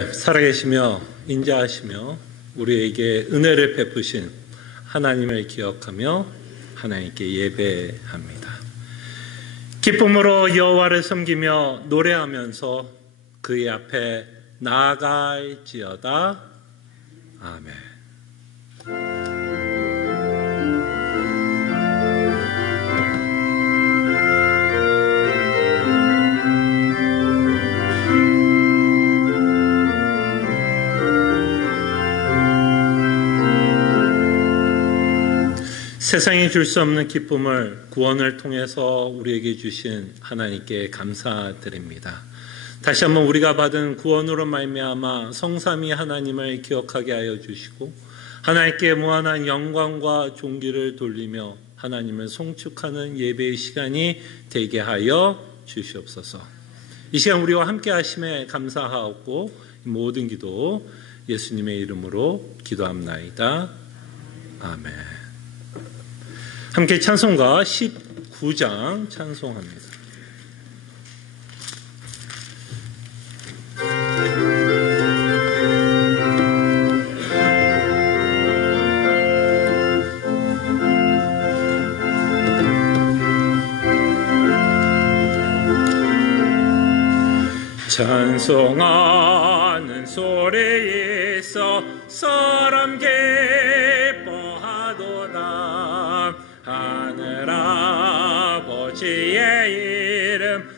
살아계시며 인자하시며 우리에게 은혜를 베푸신 하나님을 기억하며 하나님께 예배합니다. 기쁨으로 여호와를 섬기며 노래하면서 그의 앞에 나아갈지어다. 아멘. 세상이 줄 수 없는 기쁨을 구원을 통해서 우리에게 주신 하나님께 감사드립니다. 다시 한번 우리가 받은 구원으로 말미암아 성삼위 하나님을 기억하게 하여 주시고 하나님께 무한한 영광과 존귀를 돌리며 하나님을 송축하는 예배의 시간이 되게 하여 주시옵소서. 이 시간 우리와 함께 하심에 감사하고 모든 기도 예수님의 이름으로 기도합나이다. 아멘. 함께 찬송가 19장 찬송합니다. 찬송하는 소리 있어 사람 기뻐하도다. 하늘 아버지의 이름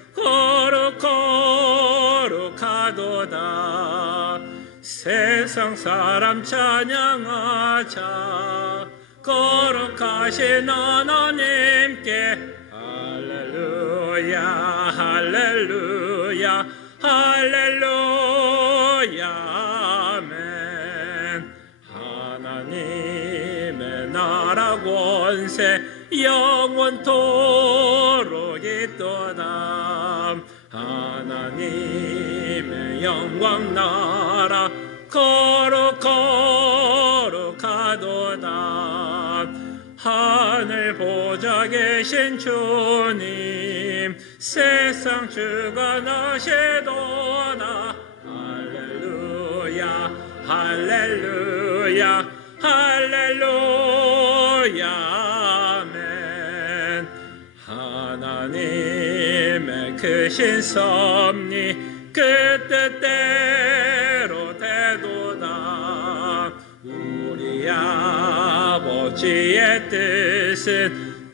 거룩하도다. 세상 사람 찬양하자. 거룩하신 하나님께 할렐루야 할렐루야 할렐루야 아멘. 하나님의 나라 권세 영원토록 있도다. 하나님의 영광 나라 거룩하도다. 하늘 보좌 계신 주님 세상 주가 나시도다. 할렐루야 할렐루야 할렐루야 아멘. 하나님의 크신 섭리 그 뜻대로 되도다. 우리 아버지의 뜻은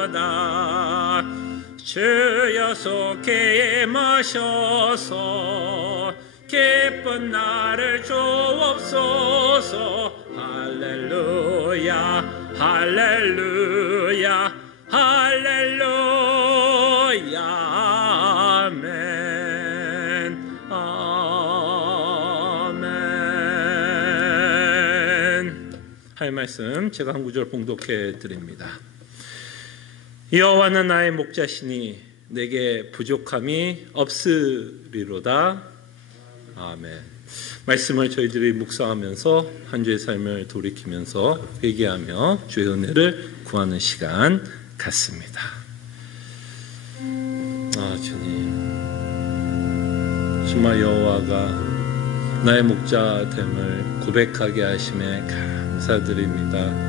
거룩하도다. 주여 속히 임하셔서 기쁜 나를 주옵소서. 할렐루야 할렐루야 할렐루야 아멘 아멘. 할 말씀 제가 한 구절 봉독해 드립니다. 여호와는 나의 목자시니 내게 부족함이 없으리로다. 아멘. 말씀을 저희들이 묵상하면서 한 주의 삶을 돌이키면서 회개하며 주의 은혜를 구하는 시간 같습니다. 주님, 정말 여호와가 나의 목자됨을 고백하게 하심에 감사드립니다.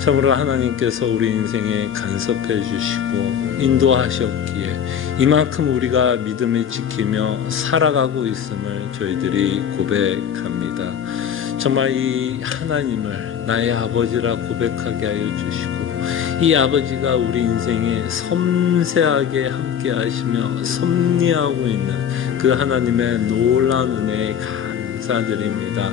참으로 하나님께서 우리 인생에 간섭해 주시고 인도하셨기에 이만큼 우리가 믿음을 지키며 살아가고 있음을 저희들이 고백합니다. 정말 이 하나님을 나의 아버지라 고백하게 하여 주시고 이 아버지가 우리 인생에 섬세하게 함께 하시며 섭리하고 있는 그 하나님의 놀라운 은혜에 감사드립니다.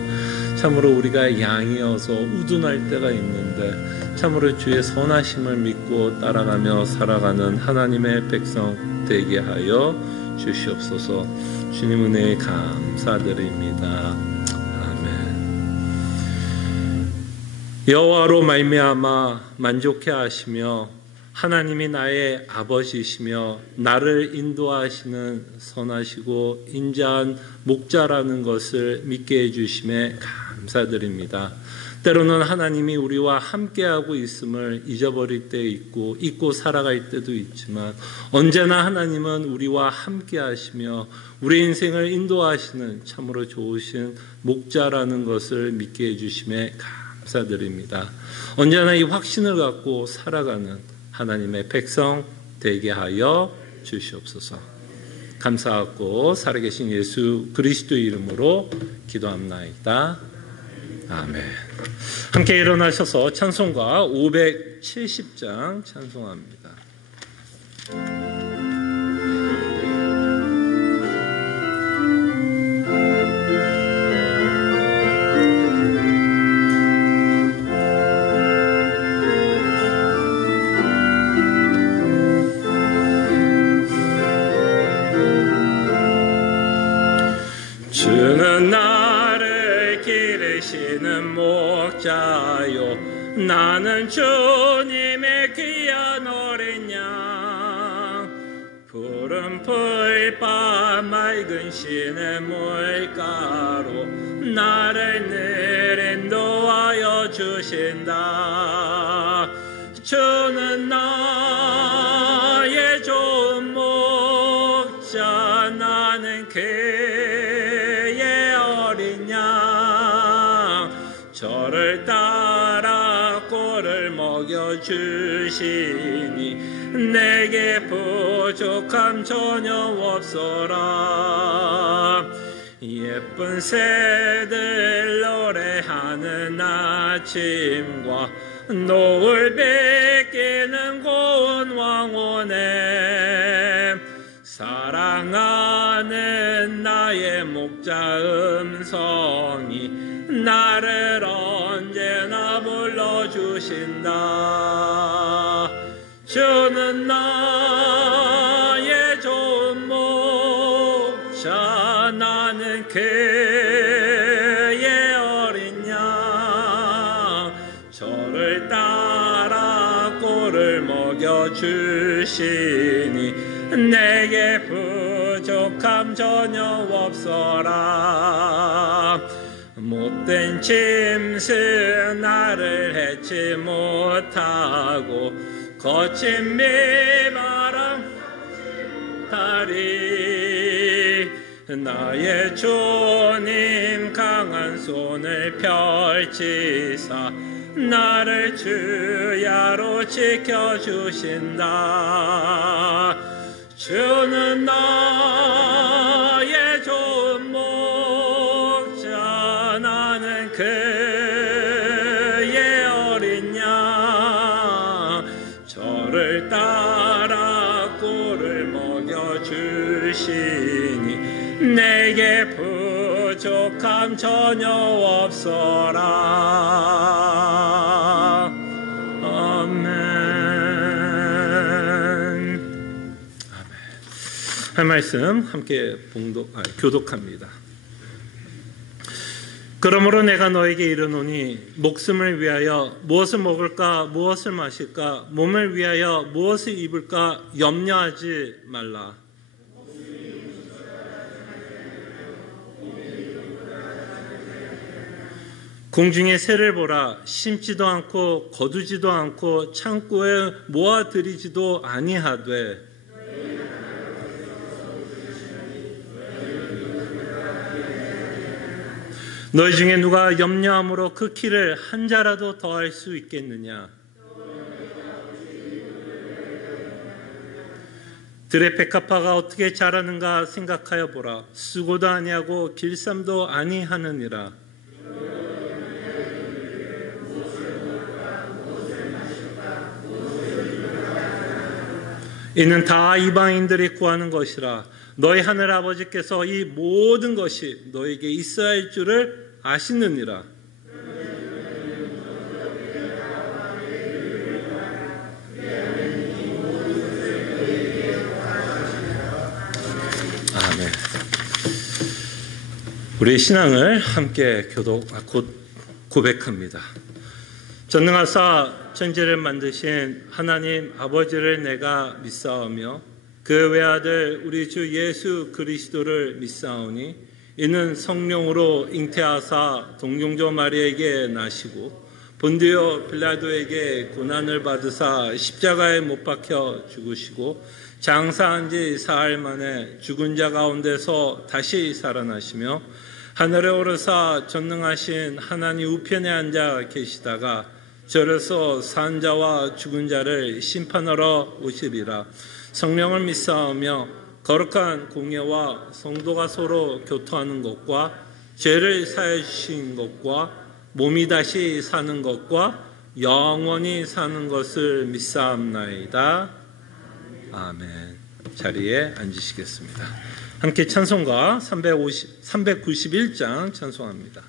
참으로 우리가 양이어서 우둔할 때가 있는데 참으로 주의 선하심을 믿고 따라가며 살아가는 하나님의 백성 되게 하여 주시옵소서. 주님 은혜에 감사드립니다. 아멘. 여호와로 말미암아 만족해 하시며 하나님이 나의 아버지시며 나를 인도하시는 선하시고 인자한 목자라는 것을 믿게 해주심에 감사드립니다. 때로는 하나님이 우리와 함께하고 있음을 잊어버릴 때 있고 잊고 살아갈 때도 있지만 언제나 하나님은 우리와 함께하시며 우리 인생을 인도하시는 참으로 좋으신 목자라는 것을 믿게 해주심에 감사드립니다. 언제나 이 확신을 갖고 살아가는 하나님의 백성 되게 하여 주시옵소서. 감사하고 살아계신 예수 그리스도의 이름으로 기도합나이다. 아멘. 함께 일어나셔서 찬송가 570장 찬송합니다. 주는 나를 기르시는 목자요 나는 주님의 귀한 어린 양 푸른 풀밭 맑은 시냇 물가로 나를 늘 인도하여 주신다. 주는 나의 좋은 목자 나는 그의 어린 양 저를 따라 꼴을 먹여주시니 내게 부족함 전혀 없어라. 예쁜 새들 노래하는 아침과 노을 베끼는 고운 왕원에 사랑하는 나의 목자 음성이 나를 언제나 불러주신다. 주는 나의 좋은 목자 나는 그의 어린 양 저를 따라 꼴을 먹여주시니 내게 부족함 전혀 없어라. 못된 짐승 나를 해치 못하고 거친 비바람 다리 나의 주님 강한 손을 펼치사 나를 주야로 지켜주신다. 주는 나의 좋은 목자 나는 그의 어린 양 저를 따라 꼴을 먹여주시니 내게 부족함 전혀 없어라. 아멘. 할 말씀 함께 교독합니다. 그러므로 내가 너에게 이르노니 목숨을 위하여 무엇을 먹을까 무엇을 마실까 몸을 위하여 무엇을 입을까 염려하지 말라. 공중의 새를 보라. 심지도 않고 거두지도 않고 창고에 모아들이지도 아니하되 너희 중에 누가 염려함으로 그 키를 한 자라도 더할 수 있겠느냐. 들의 백합화가 어떻게 자라는가 생각하여 보라. 쓰고도 아니하고 길쌈도 아니하느니라. 이는 다 이방인들이 구하는 것이라. 너희 하늘 아버지께서 이 모든 것이 너에게 있어야 할 줄을 아시느니라. 아멘. 우리의 신앙을 함께 고백합니다. 전능하사 천지를 만드신 하나님 아버지를 내가 믿사오며 그 외아들 우리 주 예수 그리스도를 믿사오니 이는 성령으로 잉태하사 동정조 마리에게 나시고 본디오 빌라도에게 고난을 받으사 십자가에 못 박혀 죽으시고 장사한 지 사흘 만에 죽은 자 가운데서 다시 살아나시며 하늘에 오르사 전능하신 하나님 우편에 앉아 계시다가 절에서 산 자와 죽은 자를 심판하러 오시리라. 성령을 믿사오며 거룩한 공예와 성도가 서로 교토하는 것과 죄를 사해 주신 것과 몸이 다시 사는 것과 영원히 사는 것을 믿사옵나이다. 아멘. 자리에 앉으시겠습니다. 함께 찬송가 391장 찬송합니다.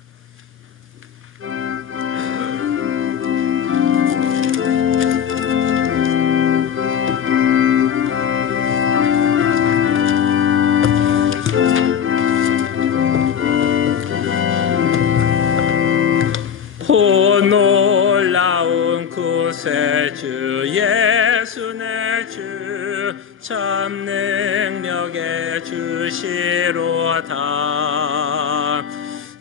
놀라운 구세주 예수 내 주 참 능력의 주시로다.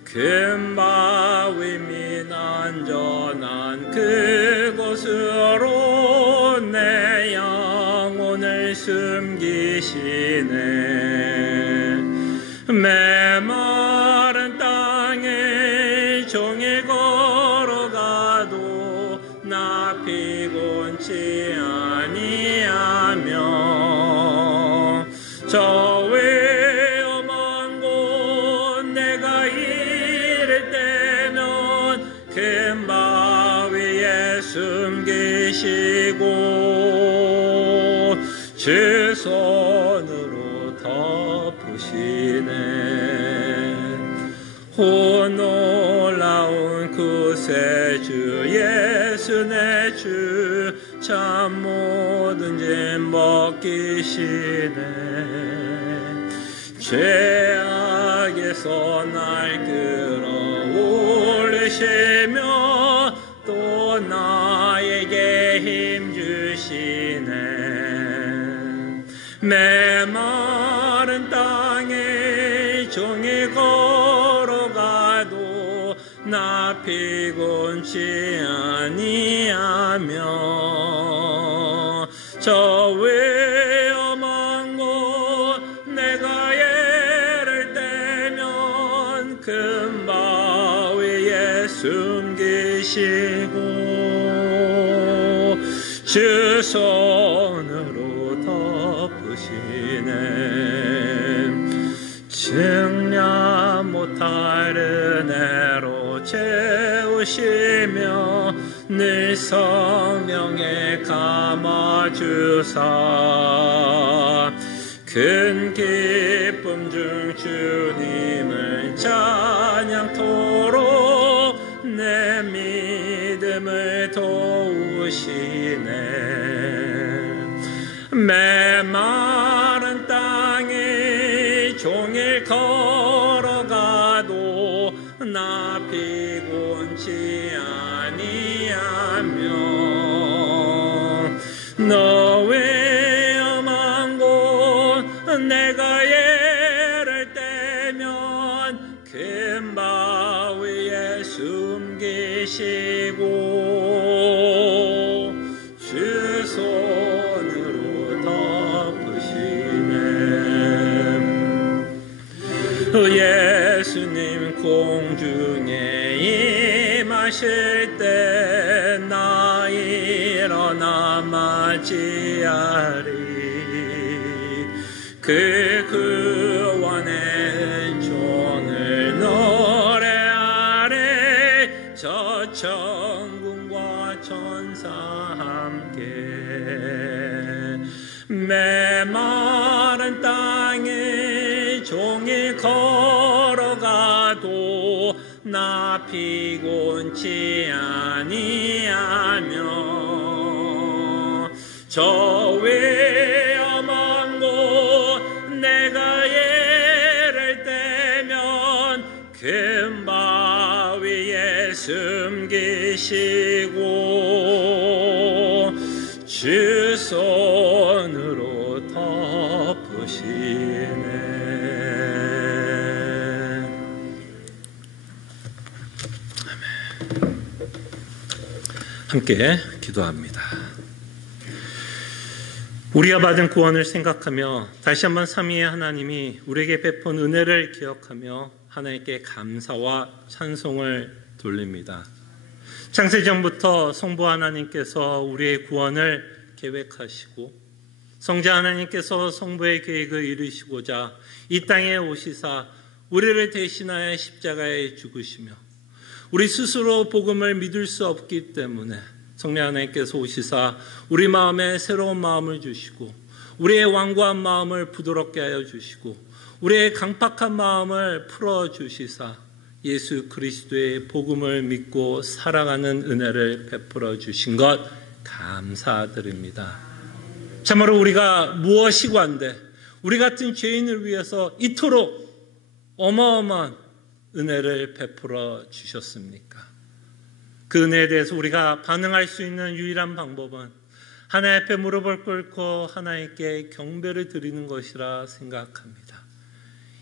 금바위 및 안전한 그곳으로 내 영혼을 숨기시네. 메마른 땅에 종일 걸어가도 나 피곤치 아니하며 저 위험한 곳 내가 이를 때면 금바위에 숨기시고 주 손으로 덮으시네. 놀라운 구세주 예수 내 주 참 모든 죄 벗기시네. 죄악에서 날 끌어올리시며 또 나에게 힘 주시네. 메마른 땅에 종일 걸어가도 나 피곤치 아니하며 저 위험한 곳 내가 예를 떼면 금바위에 숨기시고 주 손으로 덮으시네. 증량 못할 은혜로 채우시며 늘 성령에 감아주사 큰 기쁨 중 주님을 찬양토록 내 믿음을 도우시네. 메마른 땅에 종일 걸어가도 나 피곤치 아니하며 너 위험한 곳 내가 예를 떼면 금바위에 숨기시고 주 손으로 덮으시네. 예수님 공중에 임하실 때 나 일어나 맞이하리. 그 구원의 은총을 노래하리. 저 천군과 천사 함께 메마른 땅에 종일 걸어가도 나 피곤치 아니하며 저 위험한 곳 내가 예를 떼면 금바위에 숨기시고 주 손으로 덮으시네. 함께 기도합니다. 우리가 받은 구원을 생각하며 다시 한번 삼위의 하나님이 우리에게 베푼 은혜를 기억하며 하나님께 감사와 찬송을 돌립니다. 창세전부터 성부 하나님께서 우리의 구원을 계획하시고 성자 하나님께서 성부의 계획을 이루시고자 이 땅에 오시사 우리를 대신하여 십자가에 죽으시며 우리 스스로 복음을 믿을 수 없기 때문에 성령 하나님께서 오시사 우리 마음에 새로운 마음을 주시고 우리의 완고한 마음을 부드럽게 하여 주시고 우리의 강팍한 마음을 풀어주시사 예수 그리스도의 복음을 믿고 살아가는 은혜를 베풀어 주신 것 감사드립니다. 참으로 우리가 무엇이 관대 우리 같은 죄인을 위해서 이토록 어마어마한 은혜를 베풀어 주셨습니까? 그 은혜에 대해서 우리가 반응할 수 있는 유일한 방법은 하나님 앞에 무릎을 꿇고 하나님께 경배를 드리는 것이라 생각합니다.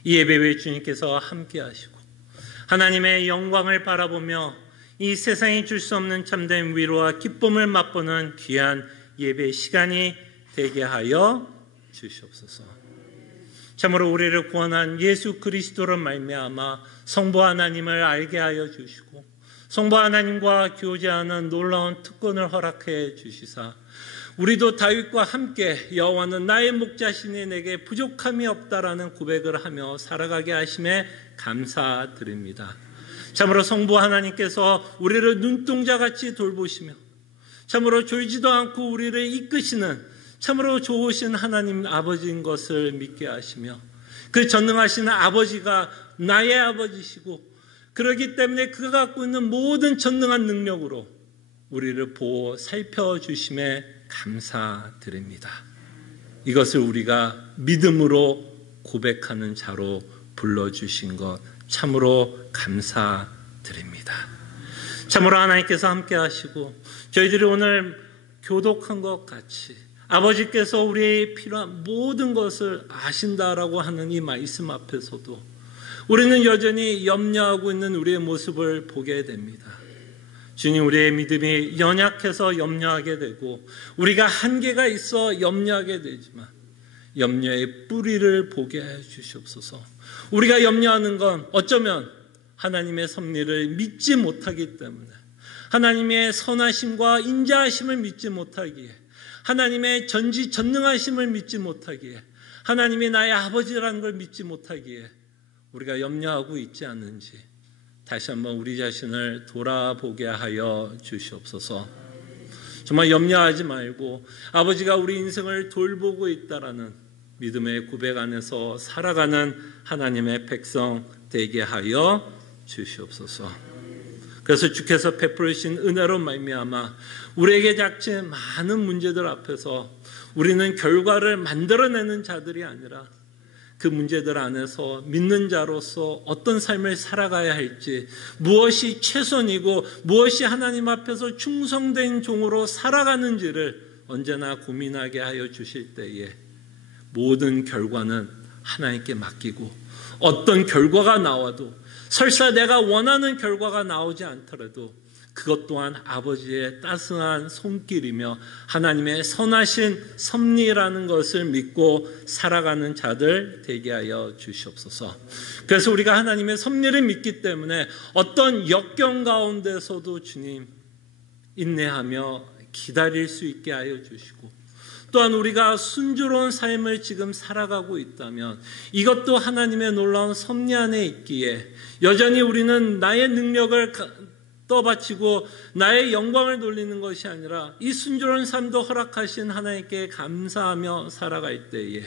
이 예배에 주님께서 함께 하시고 하나님의 영광을 바라보며 이 세상이 줄 수 없는 참된 위로와 기쁨을 맛보는 귀한 예배 시간이 되게 하여 주시옵소서. 참으로 우리를 구원한 예수 그리스도로 말미암아 성부 하나님을 알게 하여 주시고 성부 하나님과 교제하는 놀라운 특권을 허락해 주시사 우리도 다윗과 함께 여호와는 나의 목자시니 내게 부족함이 없다라는 고백을 하며 살아가게 하심에 감사드립니다. 참으로 성부 하나님께서 우리를 눈동자같이 돌보시며 참으로 졸지도 않고 우리를 이끄시는 참으로 좋으신 하나님 아버지인 것을 믿게 하시며 그 전능하신 아버지가 나의 아버지시고 그렇기 때문에 그가 갖고 있는 모든 전능한 능력으로 우리를 보호 살펴주심에 감사드립니다. 이것을 우리가 믿음으로 고백하는 자로 불러주신 것 참으로 감사드립니다. 참으로 하나님께서 함께 하시고 저희들이 오늘 교독한 것 같이 아버지께서 우리의 필요한 모든 것을 아신다라고 하는 이 말씀 앞에서도 우리는 여전히 염려하고 있는 우리의 모습을 보게 됩니다. 주님, 우리의 믿음이 연약해서 염려하게 되고 우리가 한계가 있어 염려하게 되지만 염려의 뿌리를 보게 해 주시옵소서. 우리가 염려하는 건 어쩌면 하나님의 섭리를 믿지 못하기 때문에 하나님의 선하심과 인자하심을 믿지 못하기에 하나님의 전지전능하심을 믿지 못하기에 하나님이 나의 아버지라는 걸 믿지 못하기에 우리가 염려하고 있지 않는지 다시 한번 우리 자신을 돌아보게 하여 주시옵소서. 정말 염려하지 말고 아버지가 우리 인생을 돌보고 있다라는 믿음의 고백 안에서 살아가는 하나님의 백성 되게 하여 주시옵소서. 그래서 주께서 베푸신 은혜로 말미암아 우리에게 닥친 많은 문제들 앞에서 우리는 결과를 만들어내는 자들이 아니라 그 문제들 안에서 믿는 자로서 어떤 삶을 살아가야 할지 무엇이 최선이고 무엇이 하나님 앞에서 충성된 종으로 살아가는지를 언제나 고민하게 하여 주실 때에 모든 결과는 하나님께 맡기고 어떤 결과가 나와도 설사 내가 원하는 결과가 나오지 않더라도 그것 또한 아버지의 따스한 손길이며 하나님의 선하신 섭리라는 것을 믿고 살아가는 자들 되게 하여 주시옵소서. 그래서 우리가 하나님의 섭리를 믿기 때문에 어떤 역경 가운데서도 주님 인내하며 기다릴 수 있게 하여 주시고 또한 우리가 순조로운 삶을 지금 살아가고 있다면 이것도 하나님의 놀라운 섭리 안에 있기에 여전히 우리는 나의 능력을 떠받치고 나의 영광을 돌리는 것이 아니라 이 순조로운 삶도 허락하신 하나님께 감사하며 살아갈 때에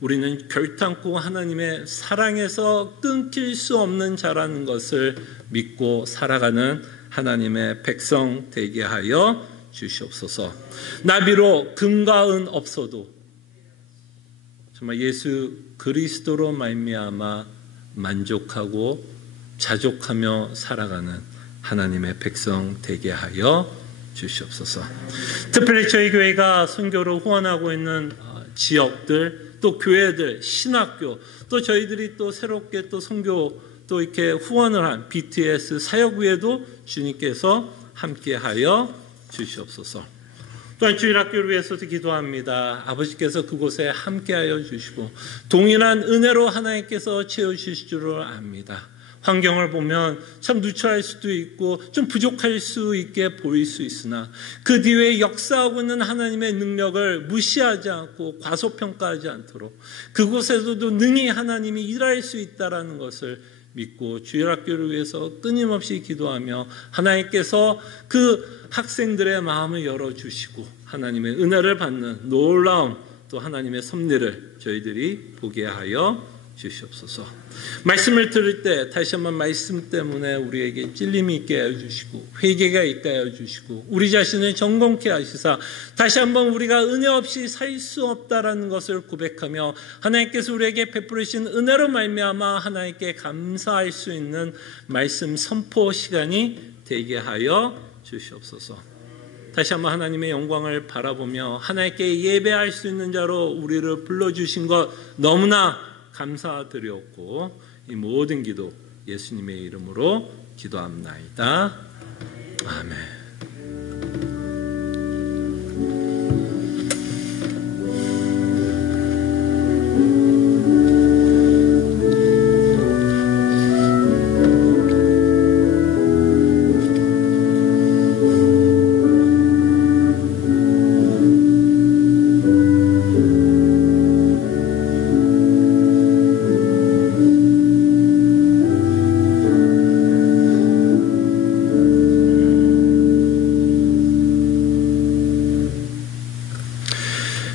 우리는 결탄코 하나님의 사랑에서 끊길 수 없는 자라는 것을 믿고 살아가는 하나님의 백성 되게 하여 주시옵소서. 나비로 금과 은 없어도 정말 예수 그리스도로 말미암아 만족하고 자족하며 살아가는 하나님의 백성 되게 하여 주시옵소서. 특별히 저희 교회가 선교로 후원하고 있는 지역들, 또 교회들, 신학교, 또 저희들이 또 새롭게 또 선교 또 이렇게 후원을 한 BTS 사역위에도 주님께서 함께하여 주시옵소서. 또한 주일학교를 위해서도 기도합니다. 아버지께서 그곳에 함께하여 주시고 동일한 은혜로 하나님께서 채우실 줄을 압니다. 환경을 보면 참 누추할 수도 있고 좀 부족할 수 있게 보일 수 있으나 그 뒤에 역사하고 있는 하나님의 능력을 무시하지 않고 과소평가하지 않도록 그곳에서도 능히 하나님이 일할 수 있다는 것을 믿고 주일학교를 위해서 끊임없이 기도하며 하나님께서 그 학생들의 마음을 열어주시고 하나님의 은혜를 받는 놀라운 또 하나님의 섭리를 저희들이 보게 하여 주시옵소서. 말씀을 들을 때 다시 한번 말씀 때문에 우리에게 찔림이 있게 하여 주시고 회개가 있게 하여 주시고 우리 자신을 점검케 하시사 다시 한번 우리가 은혜 없이 살 수 없다라는 것을 고백하며 하나님께서 우리에게 베푸르신 은혜로 말미암아 하나님께 감사할 수 있는 말씀 선포 시간이 되게 하여 주시옵소서. 다시 한번 하나님의 영광을 바라보며 하나님께 예배할 수 있는 자로 우리를 불러주신 것 너무나 감사드렸고 이 모든 기도 예수님의 이름으로 기도합나이다. 아멘.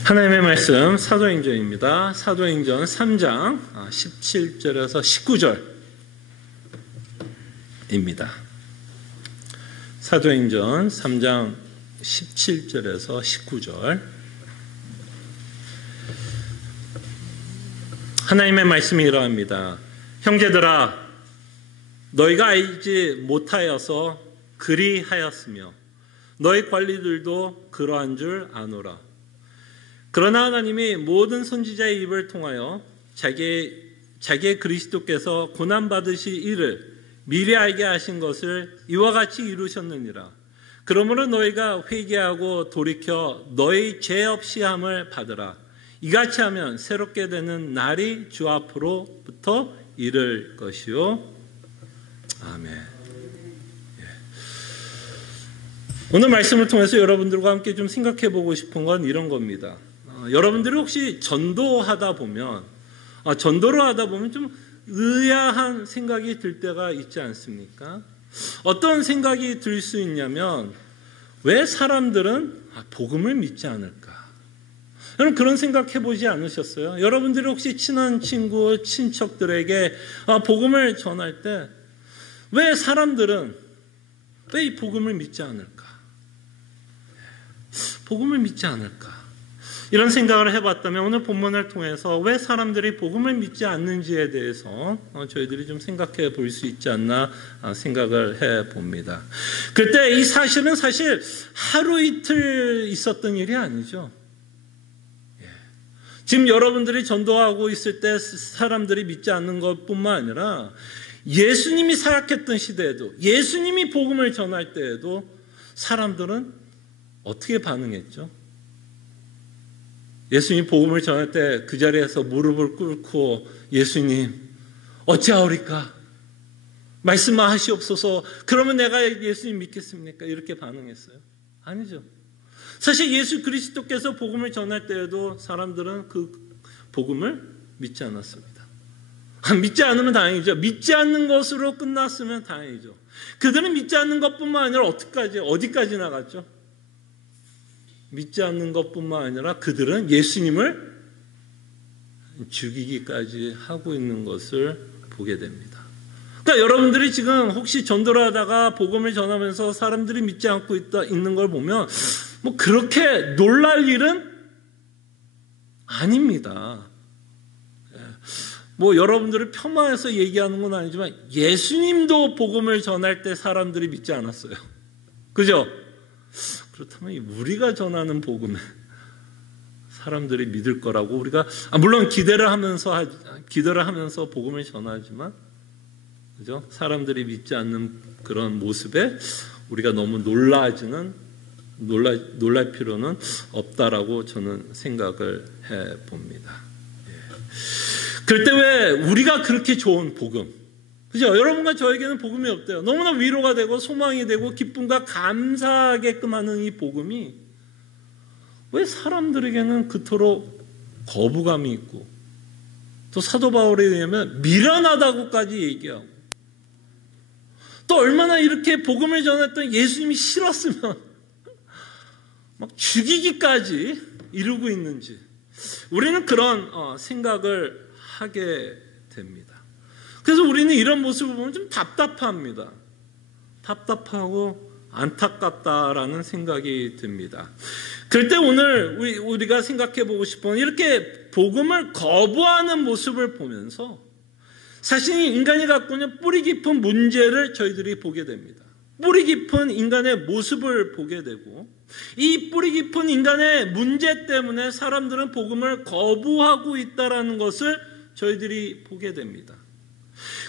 하나님의 말씀 사도행전입니다. 사도행전 3장 17절에서 19절입니다. 사도행전 3장 17절에서 19절. 하나님의 말씀이 이러합니다. 형제들아 너희가 알지 못하여서 그리하였으며 너희 관리들도 그러한 줄 아노라. 그러나 하나님이 모든 선지자의 입을 통하여 자기의 그리스도께서 고난받으실 일을 미리 알게 하신 것을 이와 같이 이루셨느니라. 그러므로 너희가 회개하고 돌이켜 너희 죄 없이 함을 받으라. 이같이 하면 새롭게 되는 날이 주 앞으로부터 이를 것이요. 아멘. 오늘 말씀을 통해서 여러분들과 함께 좀 생각해 보고 싶은 건 이런 겁니다. 여러분들이 혹시 전도를 하다 보면 좀 의아한 생각이 들 때가 있지 않습니까? 어떤 생각이 들 수 있냐면 왜 사람들은 복음을 믿지 않을까? 여러분 그런 생각 해보지 않으셨어요? 여러분들이 혹시 친한 친구, 친척들에게 복음을 전할 때 왜 사람들은 왜 이 복음을 믿지 않을까? 복음을 믿지 않을까? 이런 생각을 해봤다면 오늘 본문을 통해서 왜 사람들이 복음을 믿지 않는지에 대해서 저희들이 좀 생각해 볼 수 있지 않나 생각을 해봅니다. 그때 이 사실은 사실 하루 이틀 있었던 일이 아니죠. 지금 여러분들이 전도하고 있을 때 사람들이 믿지 않는 것뿐만 아니라 예수님이 사역했던 시대에도 예수님이 복음을 전할 때에도 사람들은 어떻게 반응했죠? 예수님 복음을 전할 때 그 자리에서 무릎을 꿇고 예수님 어찌하오리까? 말씀만 하시옵소서. 그러면 내가 예수님 믿겠습니까? 이렇게 반응했어요? 아니죠. 사실 예수 그리스도께서 복음을 전할 때에도 사람들은 그 복음을 믿지 않았습니다. 믿지 않으면 다행이죠. 믿지 않는 것으로 끝났으면 다행이죠. 그들은 믿지 않는 것뿐만 아니라 어디까지 나갔죠? 믿지 않는 것뿐만 아니라 그들은 예수님을 죽이기까지 하고 있는 것을 보게 됩니다. 그러니까 여러분들이 지금 혹시 전도를 하다가 복음을 전하면서 사람들이 믿지 않고 있는 걸 보면 뭐 그렇게 놀랄 일은 아닙니다. 뭐 여러분들을 폄하해서 얘기하는 건 아니지만 예수님도 복음을 전할 때 사람들이 믿지 않았어요. 그죠? 그렇다면 우리가 전하는 복음에 사람들이 믿을 거라고 우리가 물론 기대를 하면서 복음을 전하지만 그죠? 사람들이 믿지 않는 그런 모습에 우리가 너무 놀라지는 놀랄 필요는 없다라고 저는 생각을 해봅니다. 그럴 때 왜 우리가 그렇게 좋은 복음, 그죠? 여러분과 저에게는 복음이 없대요. 너무나 위로가 되고 소망이 되고 기쁨과 감사하게끔 하는 이 복음이 왜 사람들에게는 그토록 거부감이 있고 또 사도 바울에 의하면 미련하다고까지 얘기하고 또 얼마나 이렇게 복음을 전했던 예수님이 싫었으면 막 죽이기까지 이루고 있는지 우리는 그런 생각을 하게 됩니다. 그래서 우리는 이런 모습을 보면 좀 답답합니다. 답답하고 안타깝다라는 생각이 듭니다. 그럴 때 오늘 우리가 생각해 보고 싶은 이렇게 복음을 거부하는 모습을 보면서 사실 인간이 갖고 있는 뿌리 깊은 문제를 저희들이 보게 됩니다. 뿌리 깊은 인간의 모습을 보게 되고 이 뿌리 깊은 인간의 문제 때문에 사람들은 복음을 거부하고 있다는 것을 저희들이 보게 됩니다.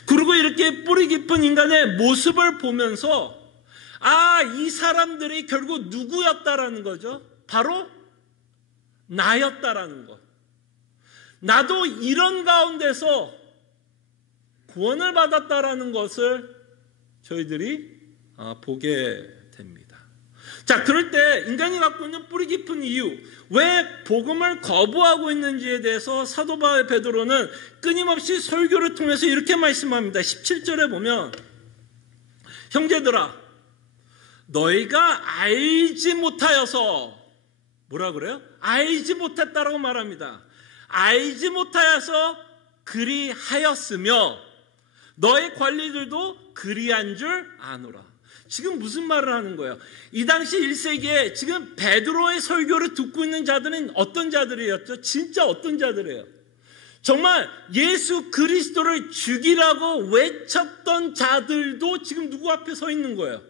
그리고 이렇게 뿌리 깊은 인간의 모습을 보면서 이 사람들이 결국 누구였다라는 거죠? 바로 나였다라는 것. 나도 이런 가운데서 구원을 받았다라는 것을 저희들이 보게 됩니다. 자, 그럴 때 인간이 갖고 있는 뿌리 깊은 이유, 왜 복음을 거부하고 있는지에 대해서 사도 바울 베드로는 끊임없이 설교를 통해서 이렇게 말씀합니다. 17절에 보면 형제들아 너희가 알지 못하여서 뭐라 그래요? 알지 못했다라고 말합니다. 알지 못하여서 그리하였으며 너의 관리들도 그리한 줄 아노라. 지금 무슨 말을 하는 거예요? 이 당시 1세기에 지금 베드로의 설교를 듣고 있는 자들은 어떤 자들이었죠? 진짜 어떤 자들이에요? 정말 예수 그리스도를 죽이라고 외쳤던 자들도 지금 누구 앞에 서 있는 거예요?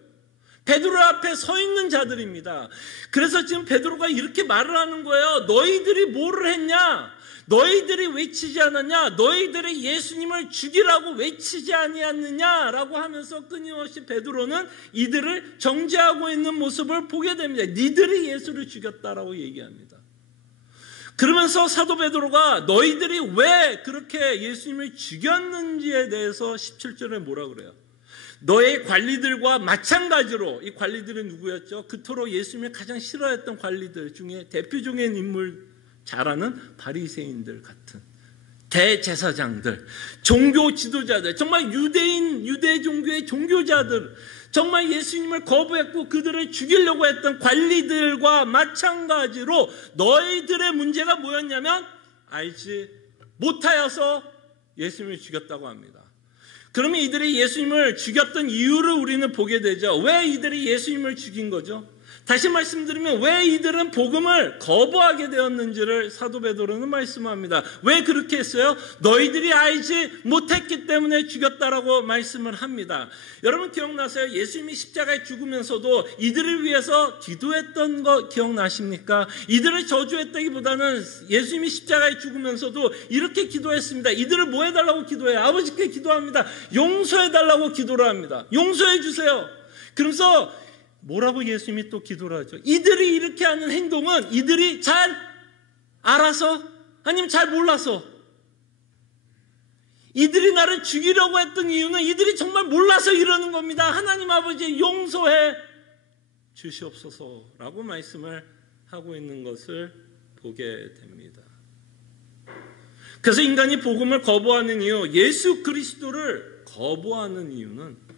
베드로 앞에 서 있는 자들입니다. 그래서 지금 베드로가 이렇게 말을 하는 거예요. 너희들이 뭐를 했냐? 너희들이 외치지 않았냐? 너희들이 예수님을 죽이라고 외치지 아니었느냐라고 하면서 끊임없이 베드로는 이들을 정죄하고 있는 모습을 보게 됩니다. 니들이 예수를 죽였다라고 얘기합니다. 그러면서 사도 베드로가 너희들이 왜 그렇게 예수님을 죽였는지에 대해서 17절에 뭐라 그래요? 너의 관리들과 마찬가지로, 이 관리들은 누구였죠? 그토록 예수님을 가장 싫어했던 관리들 중에 대표적인 인물 잘 아는 바리새인들 같은 대제사장들, 종교 지도자들, 정말 유대 종교의 종교자들, 정말 예수님을 거부했고 그들을 죽이려고 했던 관리들과 마찬가지로 너희들의 문제가 뭐였냐면 알지 못하여서 예수님을 죽였다고 합니다. 그러면 이들이 예수님을 죽였던 이유를 우리는 보게 되죠. 왜 이들이 예수님을 죽인 거죠? 다시 말씀드리면 왜 이들은 복음을 거부하게 되었는지를 사도 베드로는 말씀합니다. 왜 그렇게 했어요? 너희들이 알지 못했기 때문에 죽였다라고 말씀을 합니다. 여러분 기억나세요? 예수님이 십자가에 죽으면서도 이들을 위해서 기도했던 거 기억나십니까? 이들을 저주했다기보다는 예수님이 십자가에 죽으면서도 이렇게 기도했습니다. 이들을 뭐 해달라고 기도해요? 아버지께 기도합니다. 용서해달라고 기도를 합니다. 용서해 주세요. 그러면서 뭐라고 예수님이 또 기도를 하죠? 이들이 이렇게 하는 행동은 이들이 잘 알아서 아니면 잘 몰라서, 이들이 나를 죽이려고 했던 이유는 이들이 정말 몰라서 이러는 겁니다. 하나님 아버지 용서해 주시옵소서라고 말씀을 하고 있는 것을 보게 됩니다. 그래서 인간이 복음을 거부하는 이유, 예수 그리스도를 거부하는 이유는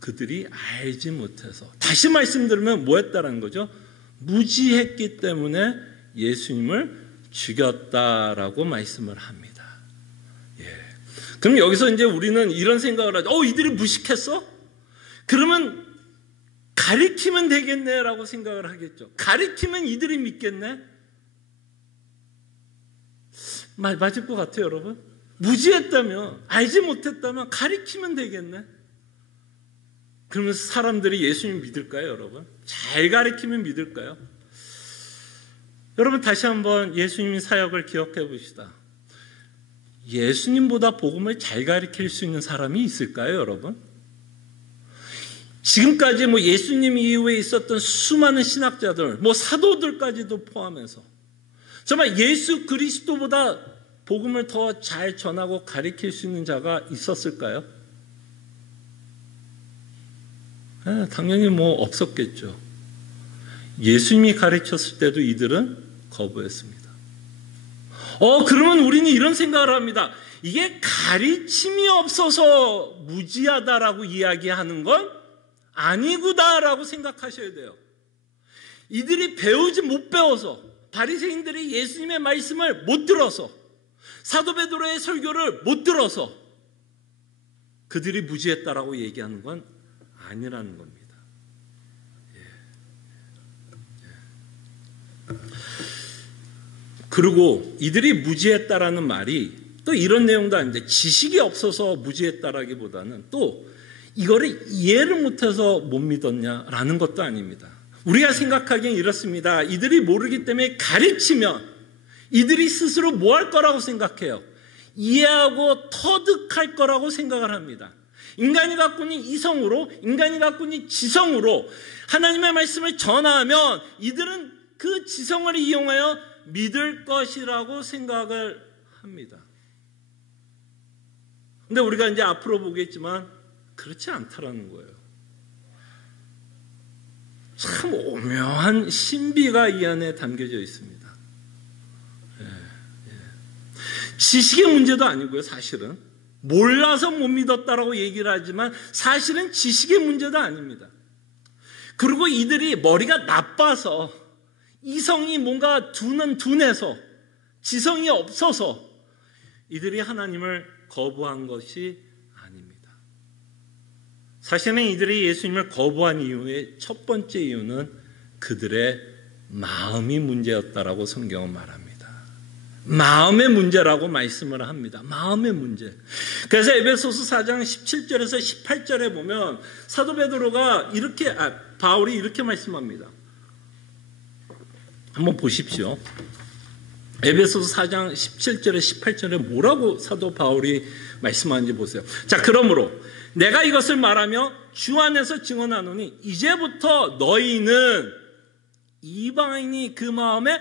그들이 알지 못해서, 다시 말씀드리면 뭐했다라는 거죠? 무지했기 때문에 예수님을 죽였다라고 말씀을 합니다. 그럼 여기서 이제 우리는 이런 생각을 하죠. 이들이 무식했어? 그러면 가리키면 되겠네 라고 생각을 하겠죠. 가리키면 이들이 믿겠네? 맞을 것 같아요, 여러분. 무지했다면, 알지 못했다면 가리키면 되겠네? 그러면서 사람들이 예수님 믿을까요, 여러분? 잘 가르치면 믿을까요? 여러분 다시 한번 예수님의 사역을 기억해 봅시다. 예수님보다 복음을 잘 가르칠 수 있는 사람이 있을까요, 여러분? 지금까지 예수님 이후에 있었던 수많은 신학자들, 사도들까지도 포함해서 정말 예수 그리스도보다 복음을 더 잘 전하고 가르칠 수 있는 자가 있었을까요? 당연히 없었겠죠. 예수님이 가르쳤을 때도 이들은 거부했습니다. 그러면 우리는 이런 생각을 합니다. 이게 가르침이 없어서 무지하다라고 이야기하는 건 아니구나라고 생각하셔야 돼요. 이들이 못 배워서, 바리새인들이 예수님의 말씀을 못 들어서, 사도 베드로의 설교를 못 들어서 그들이 무지했다라고 얘기하는 건 아니라는 겁니다. 그리고 이들이 무지했다라는 말이 또 이런 내용도 아닌데, 지식이 없어서 무지했다라기보다는 또 이거를 이해를 못해서 못 믿었냐라는 것도 아닙니다. 우리가 생각하기엔 이렇습니다. 이들이 모르기 때문에 가르치면 이들이 스스로 뭐 할 거라고 생각해요? 이해하고 터득할 거라고 생각을 합니다. 인간이 갖고 있는 이성으로, 인간이 갖고 있는 지성으로 하나님의 말씀을 전하면 이들은 그 지성을 이용하여 믿을 것이라고 생각을 합니다. 근데 우리가 이제 앞으로 보겠지만 그렇지 않다라는 거예요. 참 오묘한 신비가 이 안에 담겨져 있습니다. 지식의 문제도 아니고요, 사실은. 몰라서 못 믿었다라고 얘기를 하지만 사실은 지식의 문제도 아닙니다. 그리고 이들이 머리가 나빠서, 이성이 뭔가 둔해서, 지성이 없어서 이들이 하나님을 거부한 것이 아닙니다. 사실은 이들이 예수님을 거부한 이유의 첫 번째 이유는 그들의 마음이 문제였다라고 성경은 말합니다. 마음의 문제라고 말씀을 합니다. 마음의 문제. 그래서 에베소서 4장 17절에서 18절에 보면 사도 베드로가 바울이 이렇게 말씀합니다. 한번 보십시오. 에베소서 4장 17절에 18절에 뭐라고 사도 바울이 말씀하는지 보세요. 자, 그러므로 내가 이것을 말하며 주 안에서 증언하노니 이제부터 너희는 이방인이 그 마음에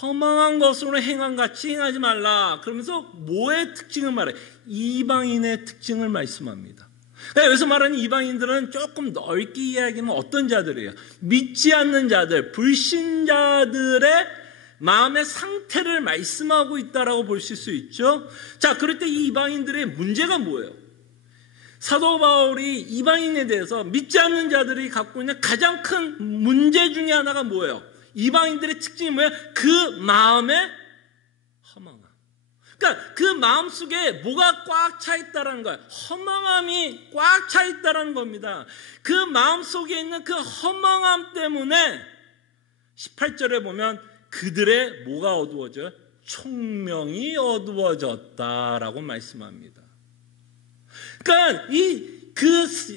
허망한 것으로 행한 같이 행하지 말라. 그러면서 뭐의 특징을 말해? 이방인의 특징을 말씀합니다. 그러니까 여기서 말하는 이방인들은 조금 넓게 이야기하면 어떤 자들이에요? 믿지 않는 자들, 불신자들의 마음의 상태를 말씀하고 있다라고 보실 수 있죠. 자, 그럴 때 이 이방인들의 문제가 뭐예요? 사도 바울이 이방인에 대해서 믿지 않는 자들이 갖고 있는 가장 큰 문제 중에 하나가 뭐예요? 이방인들의 특징이 뭐예요? 그 마음의 허망함. 그러니까 그 마음 속에 뭐가 꽉 차 있다라는 거예요. 허망함이 꽉 차 있다라는 겁니다. 그 마음 속에 있는 그 허망함 때문에 18절에 보면 그들의 뭐가 어두워져요? 총명이 어두워졌다라고 말씀합니다. 그러니까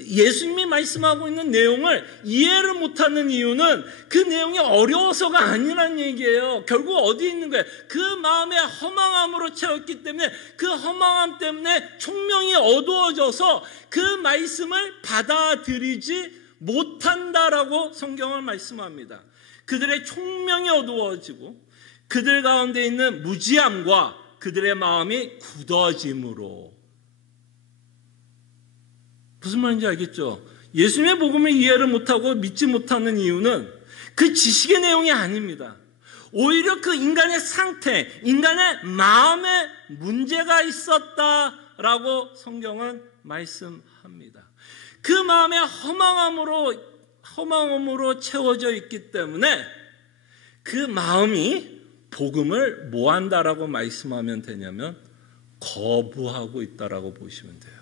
예수님이 말씀하고 있는 내용을 이해를 못하는 이유는 그 내용이 어려워서가 아니란 얘기예요. 결국 어디에 있는 거예요? 그 마음의 허망함으로 채웠기 때문에 그 허망함 때문에 총명이 어두워져서 그 말씀을 받아들이지 못한다라고 성경을 말씀합니다. 그들의 총명이 어두워지고 그들 가운데 있는 무지함과 그들의 마음이 굳어짐으로. 무슨 말인지 알겠죠? 예수님의 복음을 이해를 못하고 믿지 못하는 이유는 그 지식의 내용이 아닙니다. 오히려 그 인간의 상태, 인간의 마음에 문제가 있었다라고 성경은 말씀합니다. 그 마음의 허망함으로 채워져 있기 때문에 그 마음이 복음을 뭐 한다라고 말씀하면 되냐면 거부하고 있다라고 보시면 돼요.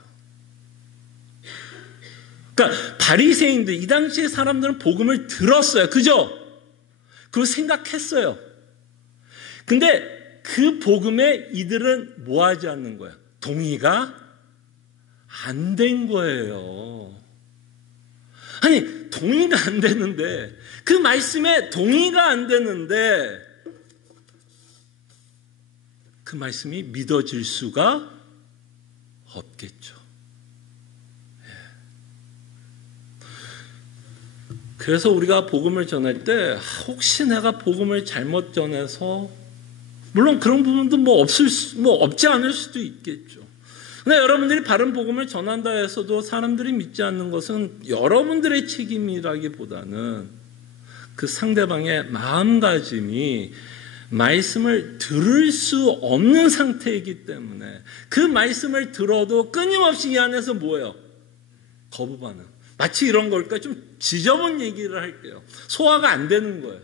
그러니까 바리새인들, 이 당시의 사람들은 복음을 들었어요. 그죠? 그걸 생각했어요. 근데 그 복음에 이들은 뭐 하지 않는 거야? 동의가 안 된 거예요. 아니, 동의가 안 되는데, 그 말씀에 동의가 안 되는데 그 말씀이 믿어질 수가 없겠죠. 그래서 우리가 복음을 전할 때 혹시 내가 복음을 잘못 전해서 물론 그런 부분도 없지 않을 수도 있겠죠. 근데 여러분들이 바른 복음을 전한다 해서도 사람들이 믿지 않는 것은 여러분들의 책임이라기보다는 그 상대방의 마음가짐이 말씀을 들을 수 없는 상태이기 때문에 그 말씀을 들어도 끊임없이 이 안에서 뭐예요? 거부 반응. 마치 이런 걸까? 좀 지저분 얘기를 할게요. 소화가 안 되는 거예요.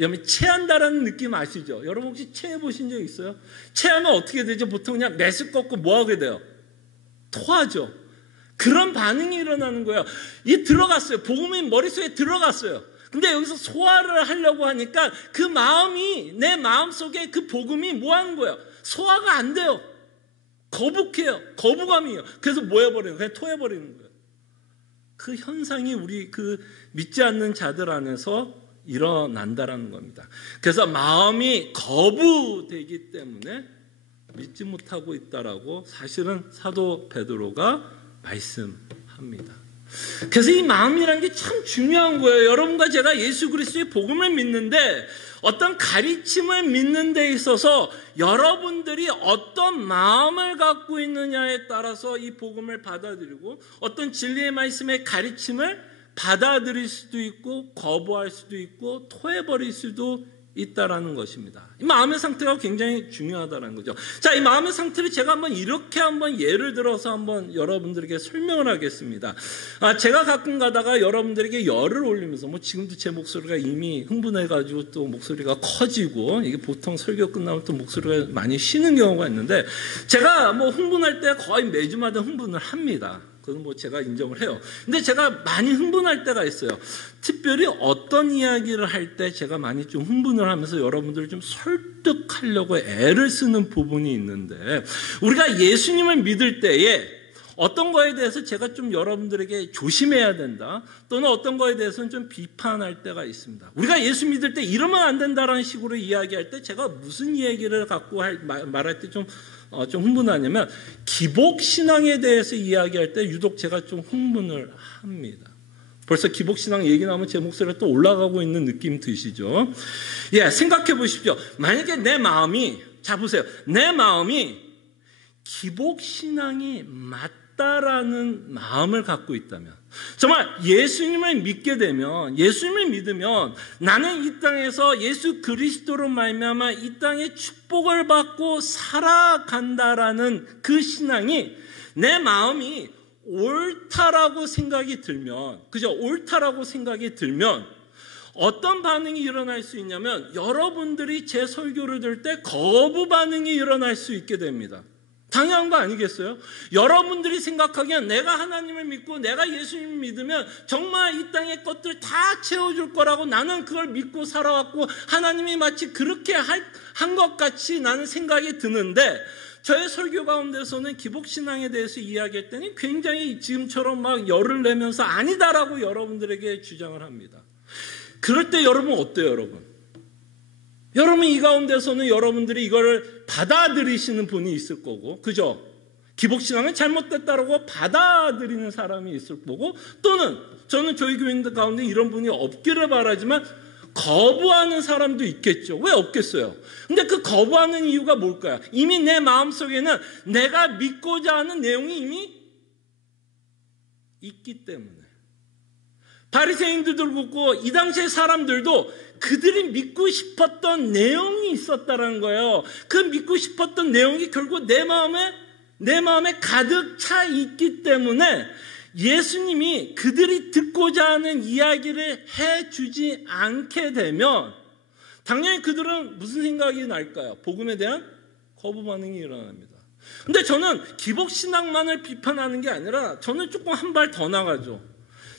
여러분 체한다라는 느낌 아시죠? 여러분 혹시 체해 보신 적 있어요? 체하면 어떻게 되죠? 보통 그냥 매스 꺾고 뭐 하게 돼요? 토하죠. 그런 반응이 일어나는 거예요. 이 들어갔어요. 복음이 머릿속에 들어갔어요. 근데 여기서 소화를 하려고 하니까 그 마음이 내 마음속에 그 복음이 뭐 하는 거예요? 소화가 안 돼요. 거북해요. 거부감이에요. 그래서 뭐 해버리는 거예요? 그냥 토해버리는 거예요. 그 현상이 우리 그 믿지 않는 자들 안에서 일어난다라는 겁니다. 그래서 마음이 거부되기 때문에 믿지 못하고 있다라고 사실은 사도 베드로가 말씀합니다. 그래서 이 마음이라는 게 참 중요한 거예요. 여러분과 제가 예수 그리스도의 복음을 믿는데 어떤 가르침을 믿는 데 있어서 여러분들이 어떤 마음을 갖고 있느냐에 따라서 이 복음을 받아들이고 어떤 진리의 말씀의 가르침을 받아들일 수도 있고 거부할 수도 있고 토해버릴 수도 있다라는 것입니다. 이 마음의 상태가 굉장히 중요하다는 거죠. 자, 이 마음의 상태를 제가 한번 예를 들어서 한번 여러분들에게 설명을 하겠습니다. 제가 가끔 가다가 여러분들에게 열을 올리면서 지금도 제 목소리가 이미 흥분해가지고 또 목소리가 커지고 이게 보통 설교 끝나면 또 목소리가 많이 쉬는 경우가 있는데 제가 흥분할 때 거의 매주마다 흥분을 합니다. 그건 제가 인정을 해요. 근데 제가 많이 흥분할 때가 있어요. 특별히 어떤 이야기를 할 때 제가 많이 좀 흥분을 하면서 여러분들을 좀 설득하려고 애를 쓰는 부분이 있는데 우리가 예수님을 믿을 때에 어떤 거에 대해서 제가 좀 여러분들에게 조심해야 된다 또는 어떤 거에 대해서는 좀 비판할 때가 있습니다. 우리가 예수 믿을 때 이러면 안 된다라는 식으로 이야기할 때 제가 무슨 얘기를 갖고 말할 때 좀 흥분하냐면 기복신앙에 대해서 이야기할 때 유독 제가 좀 흥분을 합니다. 벌써 기복신앙 얘기 나오면 제 목소리가 또 올라가고 있는 느낌 드시죠? 생각해 보십시오. 만약에 내 마음이 기복신앙이 맞다라는 마음을 갖고 있다면 정말 예수님을 믿으면 나는 이 땅에서 예수 그리스도로 말미암아 이 땅의 축복을 받고 살아간다라는 그 신앙이 내 마음이 옳다라고 생각이 들면 어떤 반응이 일어날 수 있냐면 여러분들이 제 설교를 들을 때 거부 반응이 일어날 수 있게 됩니다. 당연한 거 아니겠어요? 여러분들이 생각하기엔 내가 하나님을 믿고 내가 예수님을 믿으면 정말 이 땅의 것들 다 채워줄 거라고 나는 그걸 믿고 살아왔고 하나님이 마치 그렇게 한 것 같이 나는 생각이 드는데 저의 설교 가운데서는 기복신앙에 대해서 이야기할 때는 굉장히 지금처럼 막 열을 내면서 아니다라고 여러분들에게 주장을 합니다. 그럴 때 여러분 어때요, 여러분? 여러분 이 가운데서는 여러분들이 이걸 받아들이시는 분이 있을 거고, 그죠? 기복신앙은 잘못됐다라고 받아들이는 사람이 있을 거고, 또는 저는 저희 교인들 가운데 이런 분이 없기를 바라지만 거부하는 사람도 있겠죠. 왜 없겠어요? 근데 그 거부하는 이유가 뭘까요? 이미 내 마음속에는 내가 믿고자 하는 내용이 이미 있기 때문에. 바리새인들도 그렇고 이 당시의 사람들도 그들이 믿고 싶었던 내용이 있었다는 거예요. 그 믿고 싶었던 내용이 결국 내 마음에 가득 차 있기 때문에 예수님이 그들이 듣고자 하는 이야기를 해주지 않게 되면 당연히 그들은 무슨 생각이 날까요? 복음에 대한 거부 반응이 일어납니다. 근데 저는 기복신앙만을 비판하는 게 아니라 저는 조금 한 발 더 나가죠.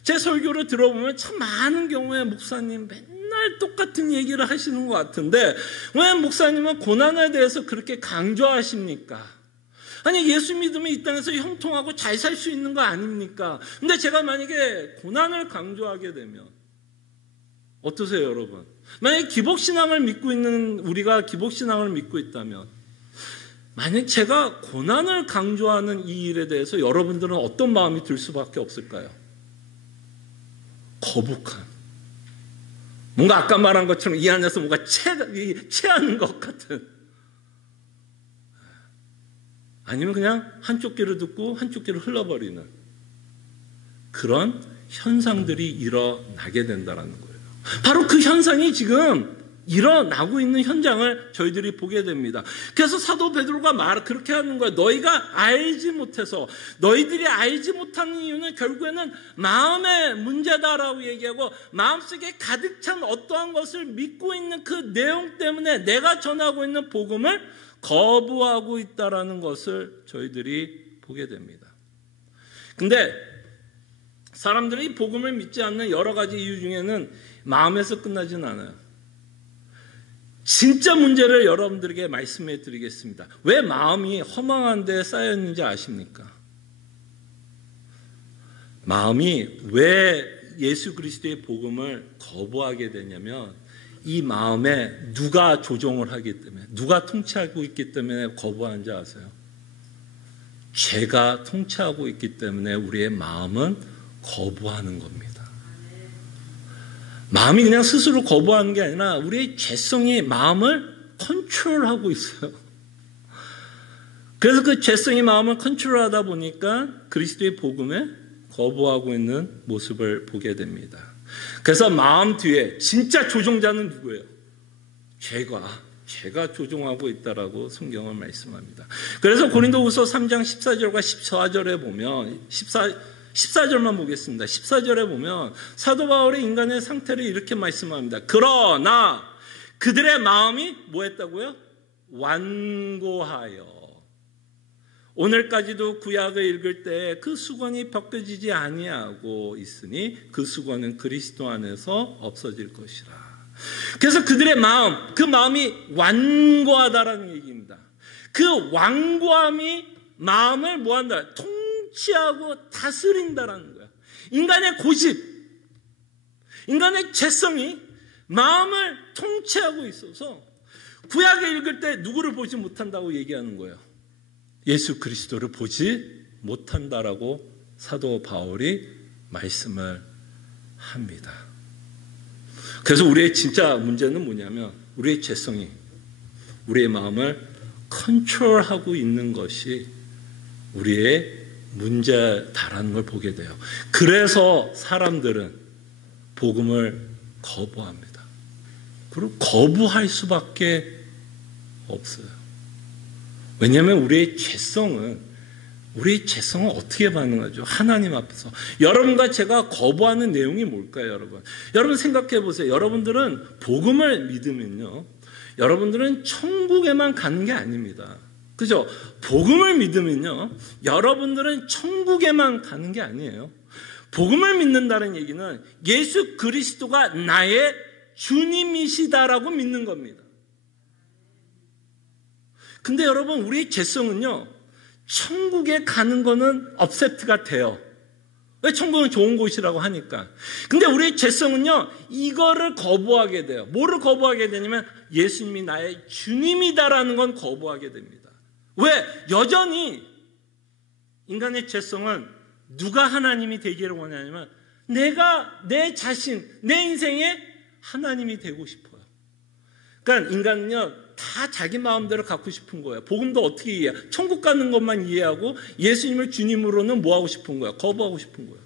제 설교를 들어보면 참 많은 경우에 목사님 맨날 똑같은 얘기를 하시는 것 같은데 왜 목사님은 고난에 대해서 그렇게 강조하십니까? 아니 예수 믿으면 이 땅에서 형통하고 잘 살 수 있는 거 아닙니까? 근데 제가 만약에 고난을 강조하게 되면 어떠세요 여러분? 만약에 기복신앙을 믿고 있는 우리가 기복신앙을 믿고 있다면 만약 제가 고난을 강조하는 이 일에 대해서 여러분들은 어떤 마음이 들 수밖에 없을까요? 거북함. 뭔가 아까 말한 것처럼 이 안에서 뭔가 체하는 것 같은. 아니면 그냥 한쪽 귀를 듣고 한쪽 귀를 흘러버리는 그런 현상들이 일어나게 된다는 거예요. 바로 그 현상이 지금 일어나고 있는 현장을 저희들이 보게 됩니다. 그래서 사도 베드로가 그렇게 하는 거예요. 너희가 알지 못해서, 너희들이 알지 못하는 이유는 결국에는 마음의 문제다라고 얘기하고, 마음속에 가득 찬 어떠한 것을 믿고 있는 그 내용 때문에 내가 전하고 있는 복음을 거부하고 있다라는 것을 저희들이 보게 됩니다. 근데 사람들이 복음을 믿지 않는 여러 가지 이유 중에는 마음에서 끝나지는 않아요. 진짜 문제를 여러분들에게 말씀해 드리겠습니다. 왜 마음이 허망한 데 쌓였는지 아십니까? 마음이 왜 예수 그리스도의 복음을 거부하게 되냐면 이 마음에 누가 조종을 하기 때문에, 누가 통치하고 있기 때문에 거부하는지 아세요? 죄가 통치하고 있기 때문에 우리의 마음은 거부하는 겁니다. 마음이 그냥 스스로 거부하는 게 아니라 우리의 죄성이 마음을 컨트롤하고 있어요. 그래서 그 죄성이 마음을 컨트롤하다 보니까 그리스도의 복음에 거부하고 있는 모습을 보게 됩니다. 그래서 마음 뒤에 진짜 조종자는 누구예요? 죄가 조종하고 있다라고 성경은 말씀합니다. 그래서 고린도후서 3장 14절과 14절에 보면 14절만 보겠습니다. 14절에 보면 사도 바울이 인간의 상태를 이렇게 말씀합니다. 그러나 그들의 마음이 뭐 했다고요? 완고하여. 오늘까지도 구약을 읽을 때 그 수건이 벗겨지지 아니하고 있으니 그 수건은 그리스도 안에서 없어질 것이라. 그래서 그들의 마음, 그 마음이 완고하다라는 얘기입니다. 그 완고함이 마음을 뭐한다? 통치하고 다스린다라는 거야. 인간의 고집, 인간의 죄성이 마음을 통치하고 있어서 구약을 읽을 때 누구를 보지 못한다고 얘기하는 거예요. 예수 그리스도를 보지 못한다라고 사도 바울이 말씀을 합니다. 그래서 우리의 진짜 문제는 뭐냐면 우리의 죄성이 우리의 마음을 컨트롤하고 있는 것이 우리의 문제다라는 걸 보게 돼요. 그래서 사람들은 복음을 거부합니다. 그리고 거부할 수밖에 없어요. 왜냐하면 우리의 죄성은 어떻게 반응하죠? 하나님 앞에서. 여러분과 제가 거부하는 내용이 뭘까요, 여러분? 여러분 생각해 보세요. 여러분들은 복음을 믿으면요, 여러분들은 천국에만 가는 게 아닙니다. 그죠? 복음을 믿으면요, 여러분들은 천국에만 가는 게 아니에요. 복음을 믿는다는 얘기는 예수 그리스도가 나의 주님이시다라고 믿는 겁니다. 근데 여러분, 우리의 죄성은요, 천국에 가는 거는 업세트가 돼요. 왜? 천국은 좋은 곳이라고 하니까. 근데 우리의 죄성은요, 이거를 거부하게 돼요. 뭐를 거부하게 되냐면 예수님이 나의 주님이다라는 건 거부하게 됩니다. 왜? 여전히 인간의 죄성은 누가 하나님이 되기를 원하냐면 내가 내 자신, 내 인생의 하나님이 되고 싶어요. 그러니까 인간은요, 다 자기 마음대로 갖고 싶은 거예요. 복음도 어떻게 이해해? 천국 가는 것만 이해하고 예수님을 주님으로는 뭐 하고 싶은 거야? 거부하고 싶은 거야.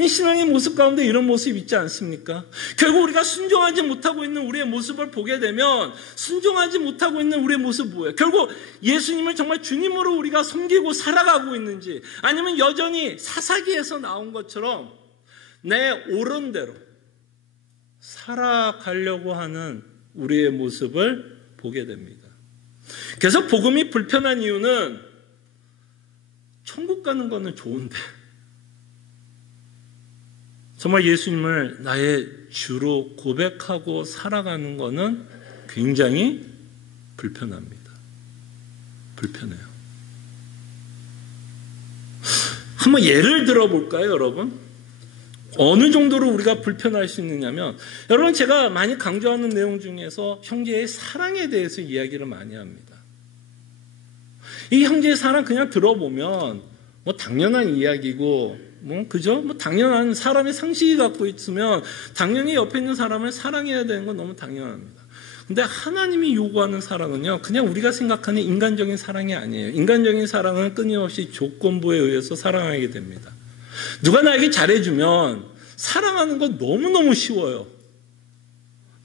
이 신앙의 모습 가운데 이런 모습 있지 않습니까? 결국 우리가 순종하지 못하고 있는 우리의 모습을 보게 되면 순종하지 못하고 있는 우리의 모습 뭐예요? 결국 예수님을 정말 주님으로 우리가 섬기고 살아가고 있는지, 아니면 여전히 사사기에서 나온 것처럼 내 옳은 대로 살아가려고 하는 우리의 모습을 보게 됩니다. 그래서 복음이 불편한 이유는 천국 가는 거는 좋은데 정말 예수님을 나의 주로 고백하고 살아가는 거는 굉장히 불편합니다. 불편해요. 한번 예를 들어볼까요, 여러분? 어느 정도로 우리가 불편할 수 있느냐면, 여러분, 제가 많이 강조하는 내용 중에서 형제의 사랑에 대해서 이야기를 많이 합니다. 이 형제의 사랑 그냥 들어보면 뭐 당연한 이야기고, 그죠? 당연한 사람의 상식이 갖고 있으면 당연히 옆에 있는 사람을 사랑해야 되는 건 너무 당연합니다. 근데 하나님이 요구하는 사랑은요, 그냥 우리가 생각하는 인간적인 사랑이 아니에요. 인간적인 사랑은 끊임없이 조건부에 의해서 사랑하게 됩니다. 누가 나에게 잘해주면 사랑하는 건 너무너무 쉬워요.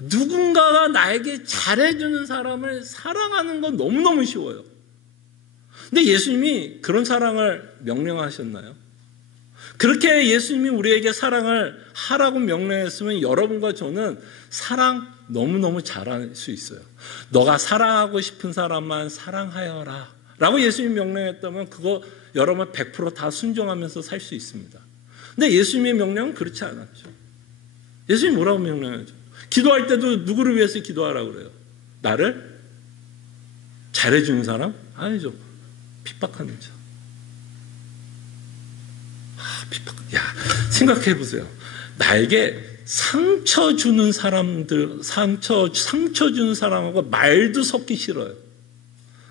누군가가 나에게 잘해주는 사람을 사랑하는 건 너무너무 쉬워요. 근데 예수님이 그런 사랑을 명령하셨나요? 그렇게 예수님이 우리에게 사랑을 하라고 명령했으면 여러분과 저는 사랑 너무너무 잘할 수 있어요. 너가 사랑하고 싶은 사람만 사랑하여라 라고 예수님이 명령했다면 그거 여러분 100% 다 순종하면서 살 수 있습니다. 근데 예수님의 명령은 그렇지 않았죠. 예수님이 뭐라고 명령하죠? 기도할 때도 누구를 위해서 기도하라고 그래요? 나를 잘해주는 사람? 아니죠. 핍박하는 자. 핍박. 야, 생각해 보세요. 나에게 상처 주는 사람들, 상처 주는 사람하고 말도 섞기 싫어요.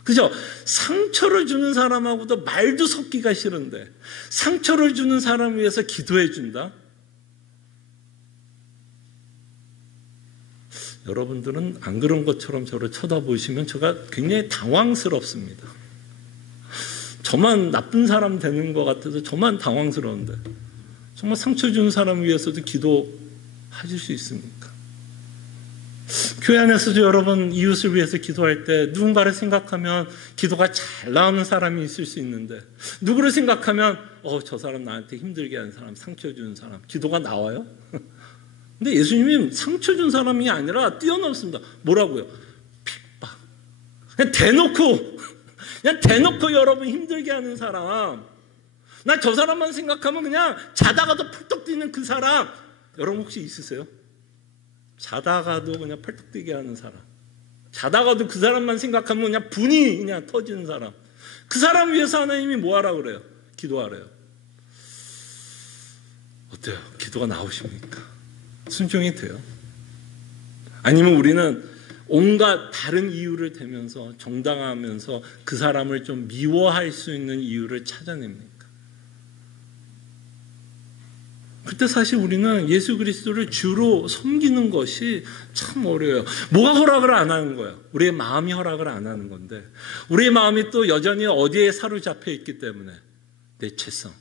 그죠? 상처를 주는 사람하고도 말도 섞기가 싫은데, 상처를 주는 사람을 위해서 기도해 준다? 여러분들은 안 그런 것처럼 저를 쳐다보시면 제가 굉장히 당황스럽습니다. 저만 나쁜 사람 되는 것 같아서 저만 당황스러운데, 정말 상처 주는 사람을 위해서도 기도하실 수 있습니까? 교회 안에서도 여러분 이웃을 위해서 기도할 때 누군가를 생각하면 기도가 잘 나오는 사람이 있을 수 있는데, 누구를 생각하면 저 사람 나한테 힘들게 하는 사람, 상처 주는 사람, 기도가 나와요? 근데 예수님은 상처 준 사람이 아니라 뛰어넘습니다. 뭐라고요? 핍박. 그냥 대놓고 여러분 힘들게 하는 사람, 나 저 사람만 생각하면 그냥 자다가도 펄떡 뛰는 그 사람, 여러분 혹시 있으세요? 자다가도 그냥 펄떡 뛰게 하는 사람, 자다가도 그 사람만 생각하면 그냥 분이 그냥 터지는 사람, 그 사람 위해서 하나님이 뭐 하라고 그래요? 기도하래요. 어때요? 기도가 나오십니까? 순종이 돼요? 아니면 우리는 온갖 다른 이유를 대면서 정당화하면서 그 사람을 좀 미워할 수 있는 이유를 찾아냅니까? 그때 사실 우리는 예수 그리스도를 주로 섬기는 것이 참 어려워요. 뭐가 허락을 안 하는 거예요? 우리의 마음이 허락을 안 하는 건데, 우리의 마음이 또 여전히 어디에 사로잡혀 있기 때문에, 내 죄성.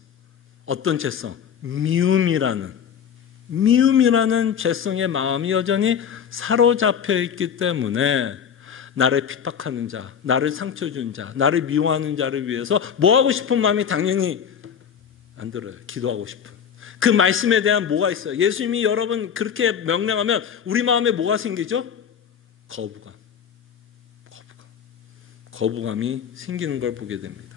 어떤 죄성? 미움이라는 죄성의 마음이 여전히 사로잡혀 있기 때문에 나를 핍박하는 자, 나를 상처 준 자, 나를 미워하는 자를 위해서 뭐 하고 싶은 마음이 당연히 안 들어요. 기도하고 싶은. 그 말씀에 대한 뭐가 있어요? 예수님이 여러분 그렇게 명령하면 우리 마음에 뭐가 생기죠? 거부감이 생기는 걸 보게 됩니다.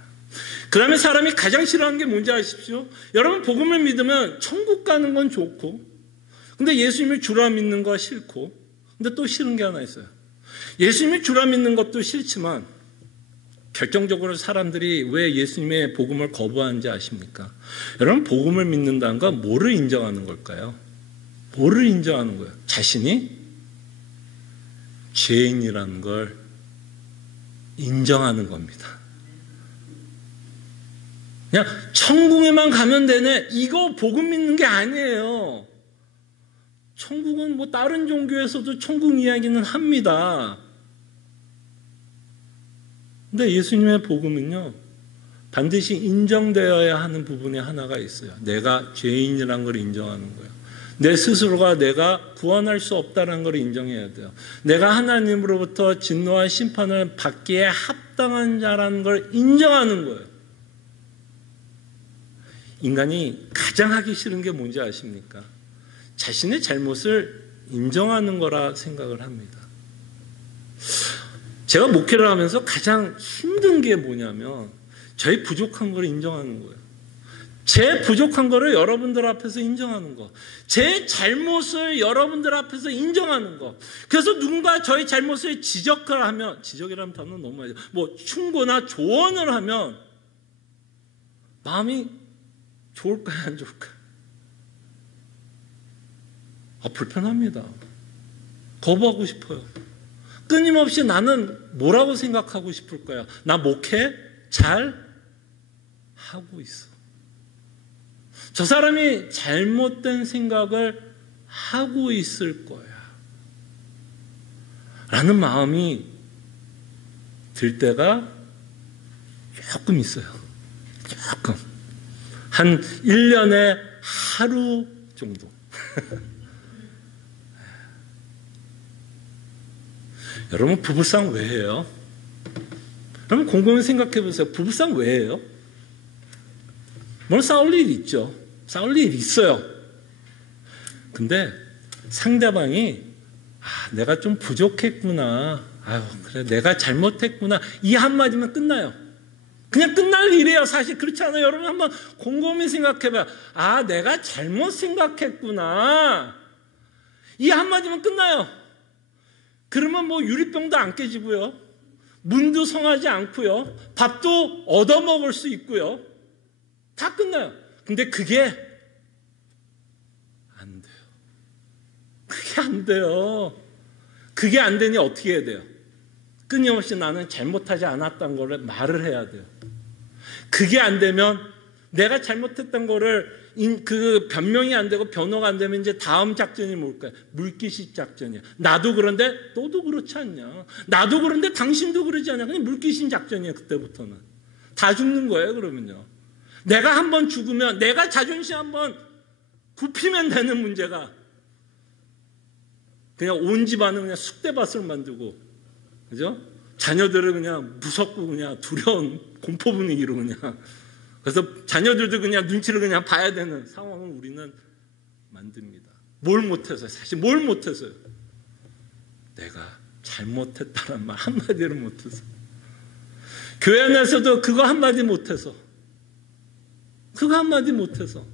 그러면 사람이 가장 싫어하는 게 뭔지 아십시오? 여러분 복음을 믿으면 천국 가는 건 좋고, 근데 예수님을 주라 믿는 거 싫고, 근데 또 싫은 게 하나 있어요. 예수님을 주라 믿는 것도 싫지만 결정적으로 사람들이 왜 예수님의 복음을 거부하는지 아십니까? 여러분 복음을 믿는다는 건 뭐를 인정하는 걸까요? 뭐를 인정하는 거예요? 자신이 죄인이라는 걸 인정하는 겁니다. 그냥 천국에만 가면 되네, 이거 복음 믿는 게 아니에요. 천국은 뭐 다른 종교에서도 천국 이야기는 합니다. 근데 예수님의 복음은요, 반드시 인정되어야 하는 부분이 하나가 있어요. 내가 죄인이라는 걸 인정하는 거예요. 내 스스로가 내가 구원할 수 없다는 걸 인정해야 돼요. 내가 하나님으로부터 진노와 심판을 받기에 합당한 자라는 걸 인정하는 거예요. 인간이 가장 하기 싫은 게 뭔지 아십니까? 자신의 잘못을 인정하는 거라 생각을 합니다. 제가 목회를 하면서 가장 힘든 게 뭐냐면 저의 부족한 걸 인정하는 거예요. 제 부족한 거를 여러분들 앞에서 인정하는 거. 제 잘못을 여러분들 앞에서 인정하는 거. 그래서 누군가 저의 잘못을 지적을 하면, 지적이라는 단어는 너무 많이, 뭐 충고나 조언을 하면 마음이 좋을까요, 안 좋을까요? 불편합니다. 거부하고 싶어요. 끊임없이 나는 뭐라고 생각하고 싶을까요? 나 목회 잘 하고 있어. 저 사람이 잘못된 생각을 하고 있을 거야. 라는 마음이 들 때가 조금 있어요. 조금. 한 1년에 하루 정도. 여러분, 부부싸움 왜 해요? 여러분, 곰곰이 생각해 보세요. 부부싸움 왜 해요? 물론 싸울 일 있죠. 싸울 일 있어요. 근데 상대방이 내가 좀 부족했구나. 아유, 그래, 내가 잘못했구나. 이 한마디면 끝나요. 그냥 끝날 일이에요. 사실 그렇지 않아요? 여러분 한번 곰곰이 생각해봐요. 내가 잘못 생각했구나. 이 한마디면 끝나요. 그러면 뭐 유리병도 안 깨지고요. 문도 성하지 않고요. 밥도 얻어먹을 수 있고요. 다 끝나요. 근데 그게 안 돼요. 그게 안 돼요. 그게 안 되니 어떻게 해야 돼요? 끊임없이 나는 잘못하지 않았다는 거를 말을 해야 돼요. 그게 안 되면 내가 잘못했던 거를 그 변명이 안 되고 변호가 안 되면 이제 다음 작전이 뭘까요? 물귀식 작전이야. 나도 그런데 너도 그렇지 않냐. 나도 그런데 당신도 그러지 않냐. 그냥 물귀신 작전이에요. 그때부터는. 다 죽는 거예요. 그러면요. 내가 한번 죽으면 내가 자존심 한번 굽히면 되는 문제가 그냥 온 집안은 그냥 쑥대밭을 만들고, 그죠? 자녀들을 그냥 무섭고 그냥 두려운 공포 분위기로 그냥. 그래서 자녀들도 그냥 눈치를 그냥 봐야 되는 상황을 우리는 만듭니다. 뭘 못해서요? 사실 뭘 못해서요? 내가 잘못했다는 말 한마디를 못해서. 교회 안에서도 그거 한마디 못해서. 그거 한마디 못해서.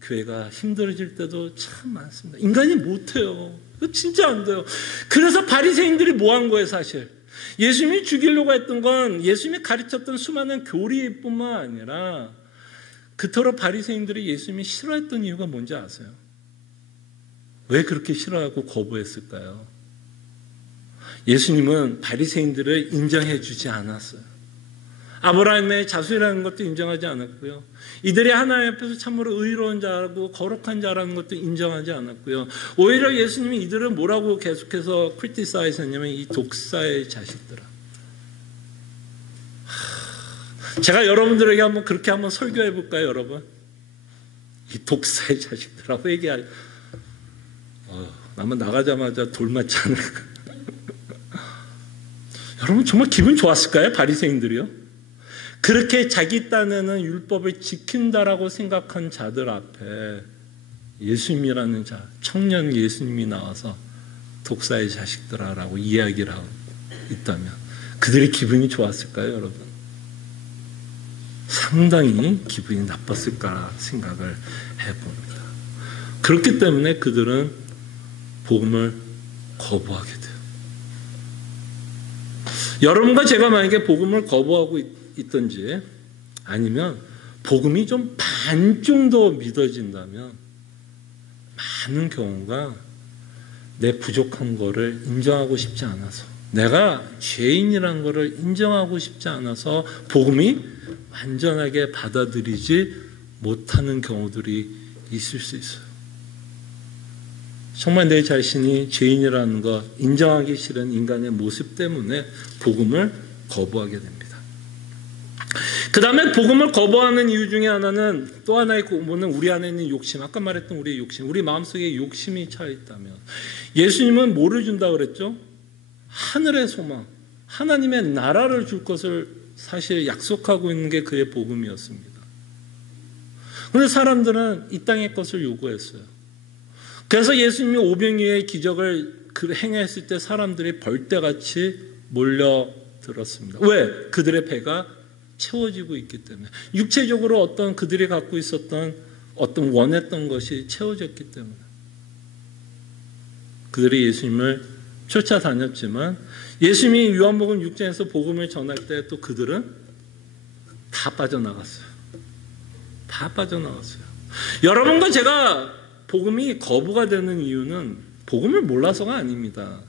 교회가 힘들어질 때도 참 많습니다. 인간이 못해요. 진짜 안 돼요. 그래서 바리새인들이 뭐 한 거예요, 사실? 예수님이 죽이려고 했던 건 예수님이 가르쳤던 수많은 교리뿐만 아니라 그토록 바리새인들이 예수님이 싫어했던 이유가 뭔지 아세요? 왜 그렇게 싫어하고 거부했을까요? 예수님은 바리새인들을 인정해 주지 않았어요. 아브라함의 자손이라는 것도 인정하지 않았고요. 이들이 하나님 앞에서 참으로 의로운 자라고 거룩한 자라는 것도 인정하지 않았고요. 오히려 예수님이 이들을 뭐라고 계속해서 크리티사이즈 했냐면 이 독사의 자식들아. 제가 여러분들에게 한번 그렇게 한번 설교해 볼까요, 여러분? 이 독사의 자식들하고 얘기할. 아마 나가자마자 돌 맞지 않을까. 여러분 정말 기분 좋았을까요, 바리새인들이요? 그렇게 자기 딴에는 율법을 지킨다라고 생각한 자들 앞에 예수님이라는 자, 청년 예수님이 나와서 독사의 자식들아라고 이야기를 하고 있다면 그들의 기분이 좋았을까요, 여러분? 상당히 기분이 나빴을까 생각을 해봅니다. 그렇기 때문에 그들은 복음을 거부하게 돼요. 여러분과 제가 만약에 복음을 거부하고 있든지 아니면 복음이 좀 반 정도 믿어진다면 많은 경우가 내 부족한 거를 인정하고 싶지 않아서 내가 죄인이라는 거를 인정하고 싶지 않아서 복음이 완전하게 받아들이지 못하는 경우들이 있을 수 있어요. 정말 내 자신이 죄인이라는 것 인정하기 싫은 인간의 모습 때문에 복음을 거부하게 됩니다. 그 다음에 복음을 거부하는 이유 중에 하나는 또 하나의 고문은 우리 안에 있는 욕심. 아까 말했던 우리의 욕심. 우리 마음속에 욕심이 차 있다면 예수님은 뭐를 준다고 그랬죠? 하늘의 소망. 하나님의 나라를 줄 것을 사실 약속하고 있는 게 그의 복음이었습니다. 그런데 사람들은 이 땅의 것을 요구했어요. 그래서 예수님이 오병이어의 기적을 행했을 때 사람들이 벌떼같이 몰려들었습니다. 왜? 그들의 배가 채워지고 있기 때문에. 육체적으로 어떤 그들이 갖고 있었던 어떤 원했던 것이 채워졌기 때문에. 그들이 예수님을 쫓아다녔지만 예수님이 요한복음 6장에서 복음을 전할 때 또 그들은 다 빠져나갔어요. 다 빠져나갔어요. 여러분과 제가 복음이 거부가 되는 이유는 복음을 몰라서가 아닙니다.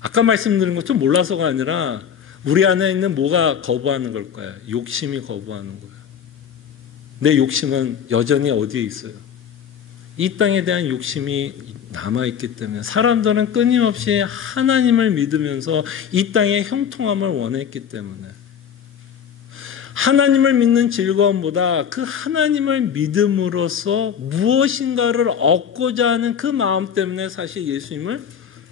아까 말씀드린 것처럼 몰라서가 아니라 우리 안에 있는 뭐가 거부하는 걸까요? 욕심이 거부하는 거예요. 내 욕심은 여전히 어디에 있어요? 이 땅에 대한 욕심이 남아있기 때문에 사람들은 끊임없이 하나님을 믿으면서 이 땅의 형통함을 원했기 때문에 하나님을 믿는 즐거움보다 그 하나님을 믿음으로써 무엇인가를 얻고자 하는 그 마음 때문에 사실 예수님을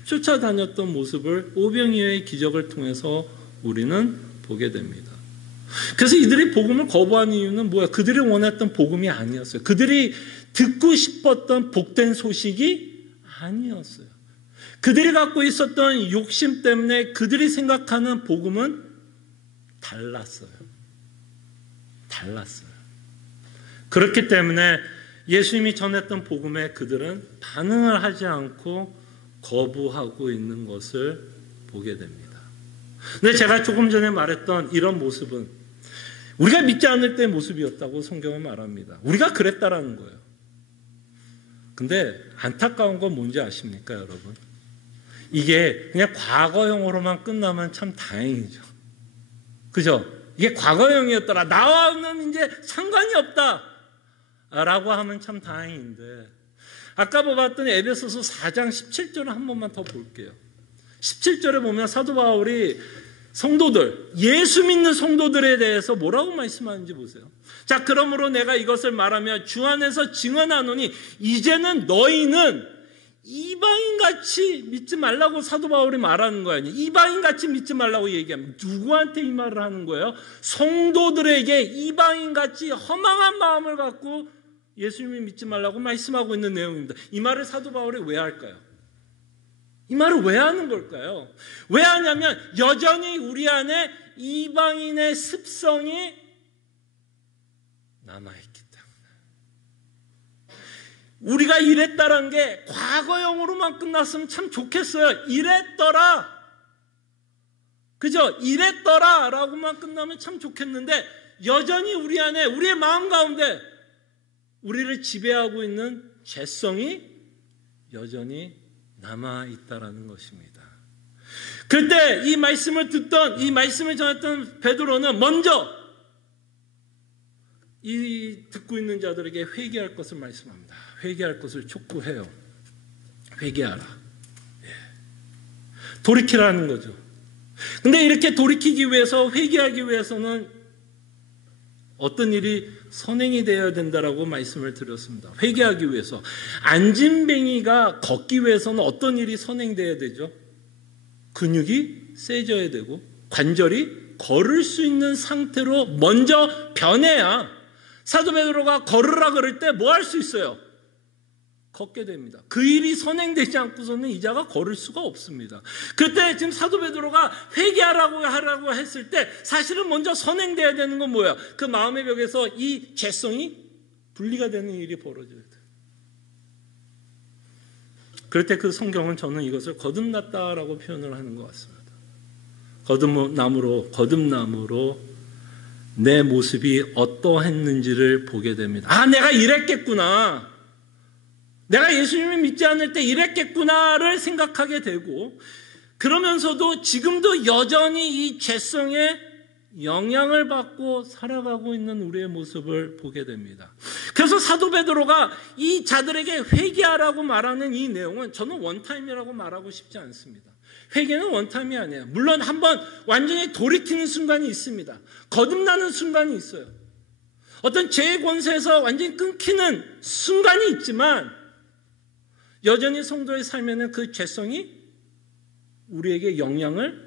쫓아다녔던 모습을 오병이어의 기적을 통해서 우리는 보게 됩니다. 그래서 이들이 복음을 거부한 이유는 뭐야? 그들이 원했던 복음이 아니었어요. 그들이 듣고 싶었던 복된 소식이 아니었어요. 그들이 갖고 있었던 욕심 때문에 그들이 생각하는 복음은 달랐어요. 그렇기 때문에 예수님이 전했던 복음에 그들은 반응을 하지 않고 거부하고 있는 것을 보게 됩니다. 근데 제가 조금 전에 말했던 이런 모습은 우리가 믿지 않을 때의 모습이었다고 성경은 말합니다. 우리가 그랬다라는 거예요. 근데 안타까운 건 뭔지 아십니까, 여러분? 이게 그냥 과거형으로만 끝나면 참 다행이죠. 그죠? 이게 과거형이었더라. 나와는 이제 상관이 없다. 라고 하면 참 다행인데 아까 봤던 에베소서 4장 17절을 한 번만 더 볼게요. 17절에 보면 사도 바울이 성도들, 예수 믿는 성도들에 대해서 뭐라고 말씀하는지 보세요. 자, 그러므로 내가 이것을 말하며 주 안에서 증언하노니 이제는 너희는 이방인같이 믿지 말라고 사도 바울이 말하는 거 아니에요. 이방인같이 믿지 말라고 얘기하면 누구한테 이 말을 하는 거예요? 성도들에게 이방인같이 허망한 마음을 갖고 예수님을 믿지 말라고 말씀하고 있는 내용입니다. 이 말을 사도 바울이 왜 할까요? 이 말을 왜 하는 걸까요? 왜 하냐면 여전히 우리 안에 이방인의 습성이 남아있기 때문에. 우리가 이랬다는 게 과거형으로만 끝났으면 참 좋겠어요. 이랬더라. 그죠? 이랬더라 라고만 끝나면 참 좋겠는데 여전히 우리 안에 우리의 마음 가운데 우리를 지배하고 있는 죄성이 여전히 남아있다라는 것입니다. 그때 이 말씀을 듣던 이 말씀을 전했던 베드로는 먼저 이 듣고 있는 자들에게 회개할 것을 말씀합니다. 회개할 것을 촉구해요. 회개하라. 돌이키라는 거죠. 근데 이렇게 돌이키기 위해서 회개하기 위해서는 어떤 일이 선행이 되어야 된다라고 말씀을 드렸습니다. 회개하기 위해서 안진뱅이가 걷기 위해서는 어떤 일이 선행되어야 되죠? 근육이 세져야 되고 관절이 걸을 수 있는 상태로 먼저 변해야 사도 베드로가 걸으라 그럴 때 뭐 할 수 있어요? 걷게 됩니다. 그 일이 선행되지 않고서는 이 자가 걸을 수가 없습니다. 그때 지금 사도 베드로가 회개하라고 했을 때 사실은 먼저 선행돼야 되는 건 뭐야? 그 마음의 벽에서 이 죄성이 분리가 되는 일이 벌어져야 돼요. 그럴 때 그 성경은 저는 이것을 거듭났다라고 표현을 하는 것 같습니다. 거듭남으로 내 모습이 어떠했는지를 보게 됩니다. 아, 내가 이랬겠구나. 내가 예수님을 믿지 않을 때 이랬겠구나를 생각하게 되고 그러면서도 지금도 여전히 이 죄성에 영향을 받고 살아가고 있는 우리의 모습을 보게 됩니다. 그래서 사도 베드로가 이 자들에게 회개하라고 말하는 이 내용은 저는 원타임이라고 말하고 싶지 않습니다. 회개는 원타임이 아니에요. 물론 한번 완전히 돌이키는 순간이 있습니다. 거듭나는 순간이 있어요. 어떤 죄의 권세에서 완전히 끊기는 순간이 있지만 여전히 성도의 삶에는 그 죄성이 우리에게 영향을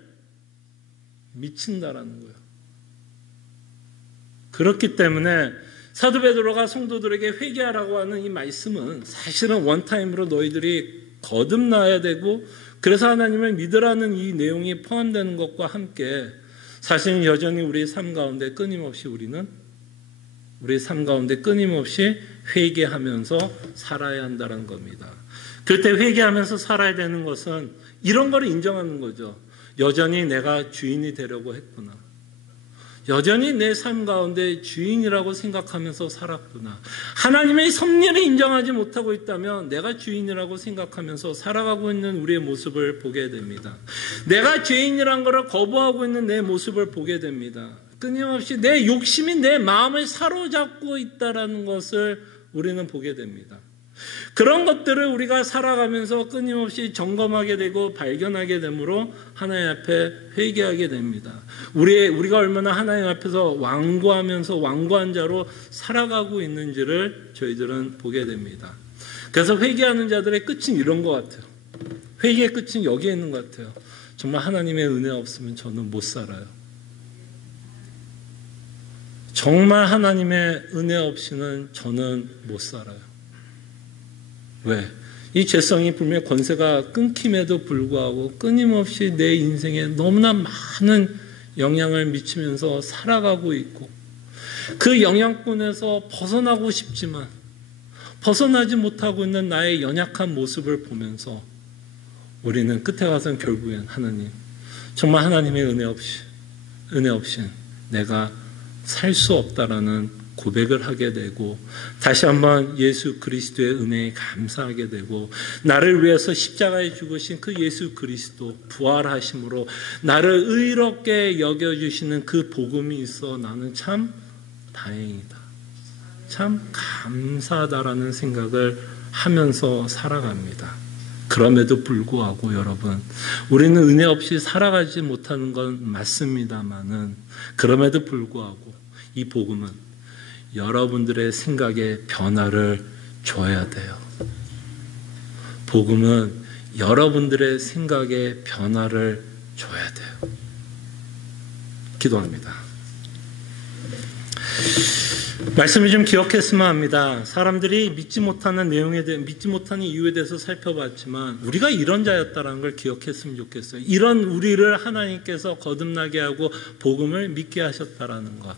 미친다라는 거예요. 그렇기 때문에 사도 베드로가 성도들에게 회개하라고 하는 이 말씀은 사실은 원타임으로 너희들이 거듭나야 되고 그래서 하나님을 믿으라는 이 내용이 포함되는 것과 함께 사실은 여전히 우리의 삶 가운데 끊임없이 회개하면서 살아야 한다는 겁니다. 그때 회개하면서 살아야 되는 것은 이런 걸 인정하는 거죠. 여전히 내가 주인이 되려고 했구나. 여전히 내 삶 가운데 주인이라고 생각하면서 살았구나. 하나님의 섭리를 인정하지 못하고 있다면 내가 주인이라고 생각하면서 살아가고 있는 우리의 모습을 보게 됩니다. 내가 죄인이란 것을 거부하고 있는 내 모습을 보게 됩니다. 끊임없이 내 욕심이 내 마음을 사로잡고 있다는 것을 우리는 보게 됩니다. 그런 것들을 우리가 살아가면서 끊임없이 점검하게 되고 발견하게 되므로 하나님 앞에 회개하게 됩니다. 우리가 얼마나 하나님 앞에서 완고하면서 완고한 자로 살아가고 있는지를 저희들은 보게 됩니다. 그래서 회개하는 자들의 끝은 이런 것 같아요. 회개의 끝은 여기에 있는 것 같아요. 정말 하나님의 은혜 없으면 저는 못 살아요. 정말 하나님의 은혜 없이는 저는 못 살아요. 왜? 이 죄성이 분명 권세가 끊김에도 불구하고 끊임없이 내 인생에 너무나 많은 영향을 미치면서 살아가고 있고 그 영향권에서 벗어나고 싶지만 벗어나지 못하고 있는 나의 연약한 모습을 보면서 우리는 끝에 가서는 결국엔 하나님, 정말 하나님의 은혜 없이 내가 살 수 없다라는 고백을 하게 되고 다시 한번 예수 그리스도의 은혜에 감사하게 되고 나를 위해서 십자가에 죽으신 그 예수 그리스도 부활하심으로 나를 의롭게 여겨주시는 그 복음이 있어 나는 참 다행이다. 참 감사하다라는 생각을 하면서 살아갑니다. 그럼에도 불구하고 여러분, 우리는 은혜 없이 살아가지 못하는 건 맞습니다만은 그럼에도 불구하고 이 복음은 여러분들의 생각에 변화를 줘야 돼요. 복음은 여러분들의 생각에 변화를 줘야 돼요. 기도합니다. 말씀을 좀 기억했으면 합니다. 사람들이 믿지 못하는 이유에 대해서 살펴봤지만 우리가 이런 자였다는 걸 기억했으면 좋겠어요. 이런 우리를 하나님께서 거듭나게 하고 복음을 믿게 하셨다라는 것.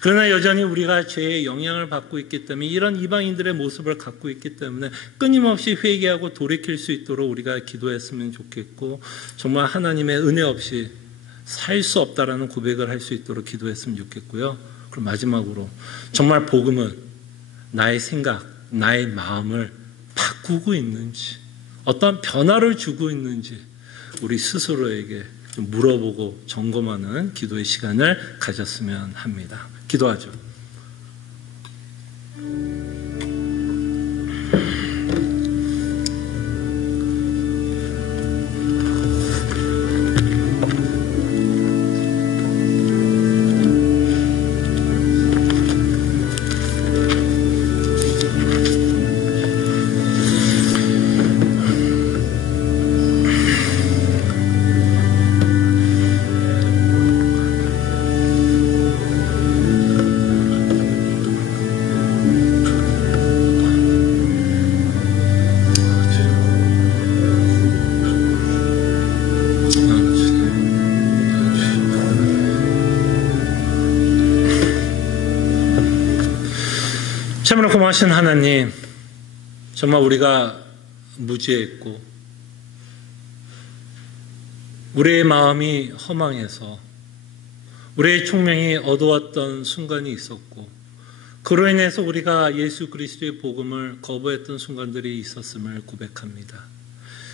그러나 여전히 우리가 죄의 영향을 받고 있기 때문에 이런 이방인들의 모습을 갖고 있기 때문에 끊임없이 회개하고 돌이킬 수 있도록 우리가 기도했으면 좋겠고 정말 하나님의 은혜 없이 살 수 없다라는 고백을 할 수 있도록 기도했으면 좋겠고요. 그럼 마지막으로 정말 복음은 나의 생각, 나의 마음을 바꾸고 있는지 어떤 변화를 주고 있는지 우리 스스로에게 좀 물어보고 점검하는 기도의 시간을 가졌으면 합니다. 기도하죠. 참으로 고마우신 하나님, 정말 우리가 무지했고 우리의 마음이 허망해서 우리의 총명이 어두웠던 순간이 있었고 그로 인해서 우리가 예수 그리스도의 복음을 거부했던 순간들이 있었음을 고백합니다.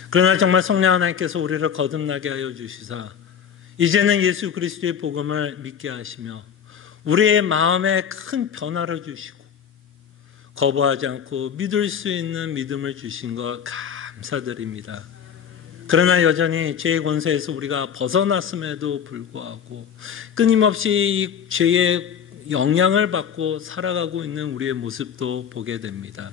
그러나 정말 성령 하나님께서 우리를 거듭나게 하여 주시사 이제는 예수 그리스도의 복음을 믿게 하시며 우리의 마음에 큰 변화를 주시고 거부하지 않고 믿을 수 있는 믿음을 주신 것 감사드립니다. 그러나 여전히 죄의 권세에서 우리가 벗어났음에도 불구하고 끊임없이 이 죄의 영향을 받고 살아가고 있는 우리의 모습도 보게 됩니다.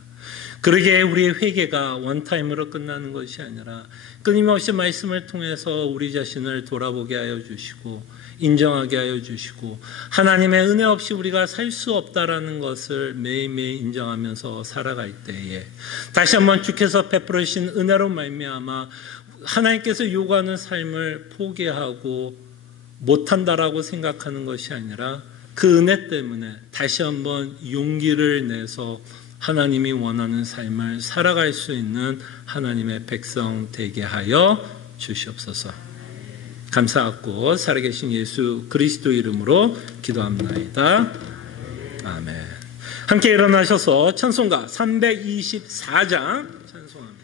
그러기에 우리의 회개가 원타임으로 끝나는 것이 아니라 끊임없이 말씀을 통해서 우리 자신을 돌아보게 하여 주시고 인정하게 하여 주시고 하나님의 은혜 없이 우리가 살 수 없다라는 것을 매일매일 인정하면서 살아갈 때에 다시 한번 주께서 베풀어 주신 은혜로 말미암아 하나님께서 요구하는 삶을 포기하고 못한다라고 생각하는 것이 아니라 그 은혜 때문에 다시 한번 용기를 내서 하나님이 원하는 삶을 살아갈 수 있는 하나님의 백성 되게 하여 주시옵소서. 감사하고 살아계신 예수 그리스도 이름으로 기도합나이다. 아멘. 함께 일어나셔서 찬송가 324장 찬송합니다.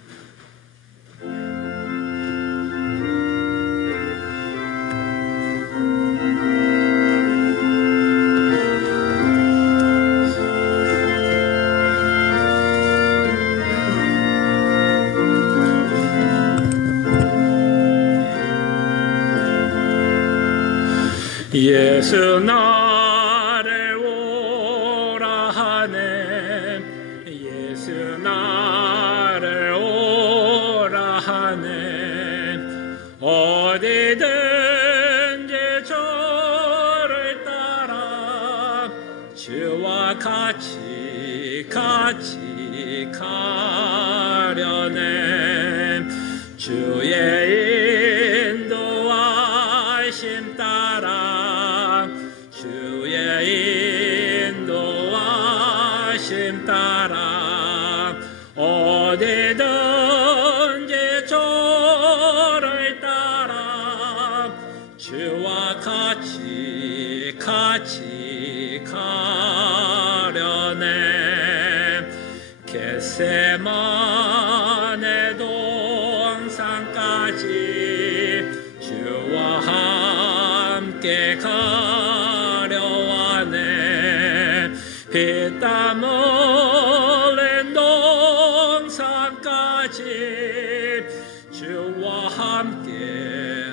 예수 나를 오라 하네 예수 나를 오라 하네 어디든지 저를 따라 주와 같이 가려네 주의 인도하심 따라 주의 인도하심 따라 어디든지 저를 따라 주와 같이 가려네 겟세마네 동산까지 주와 함께 가려하네 피땀 흘린 동산까지 주와 함께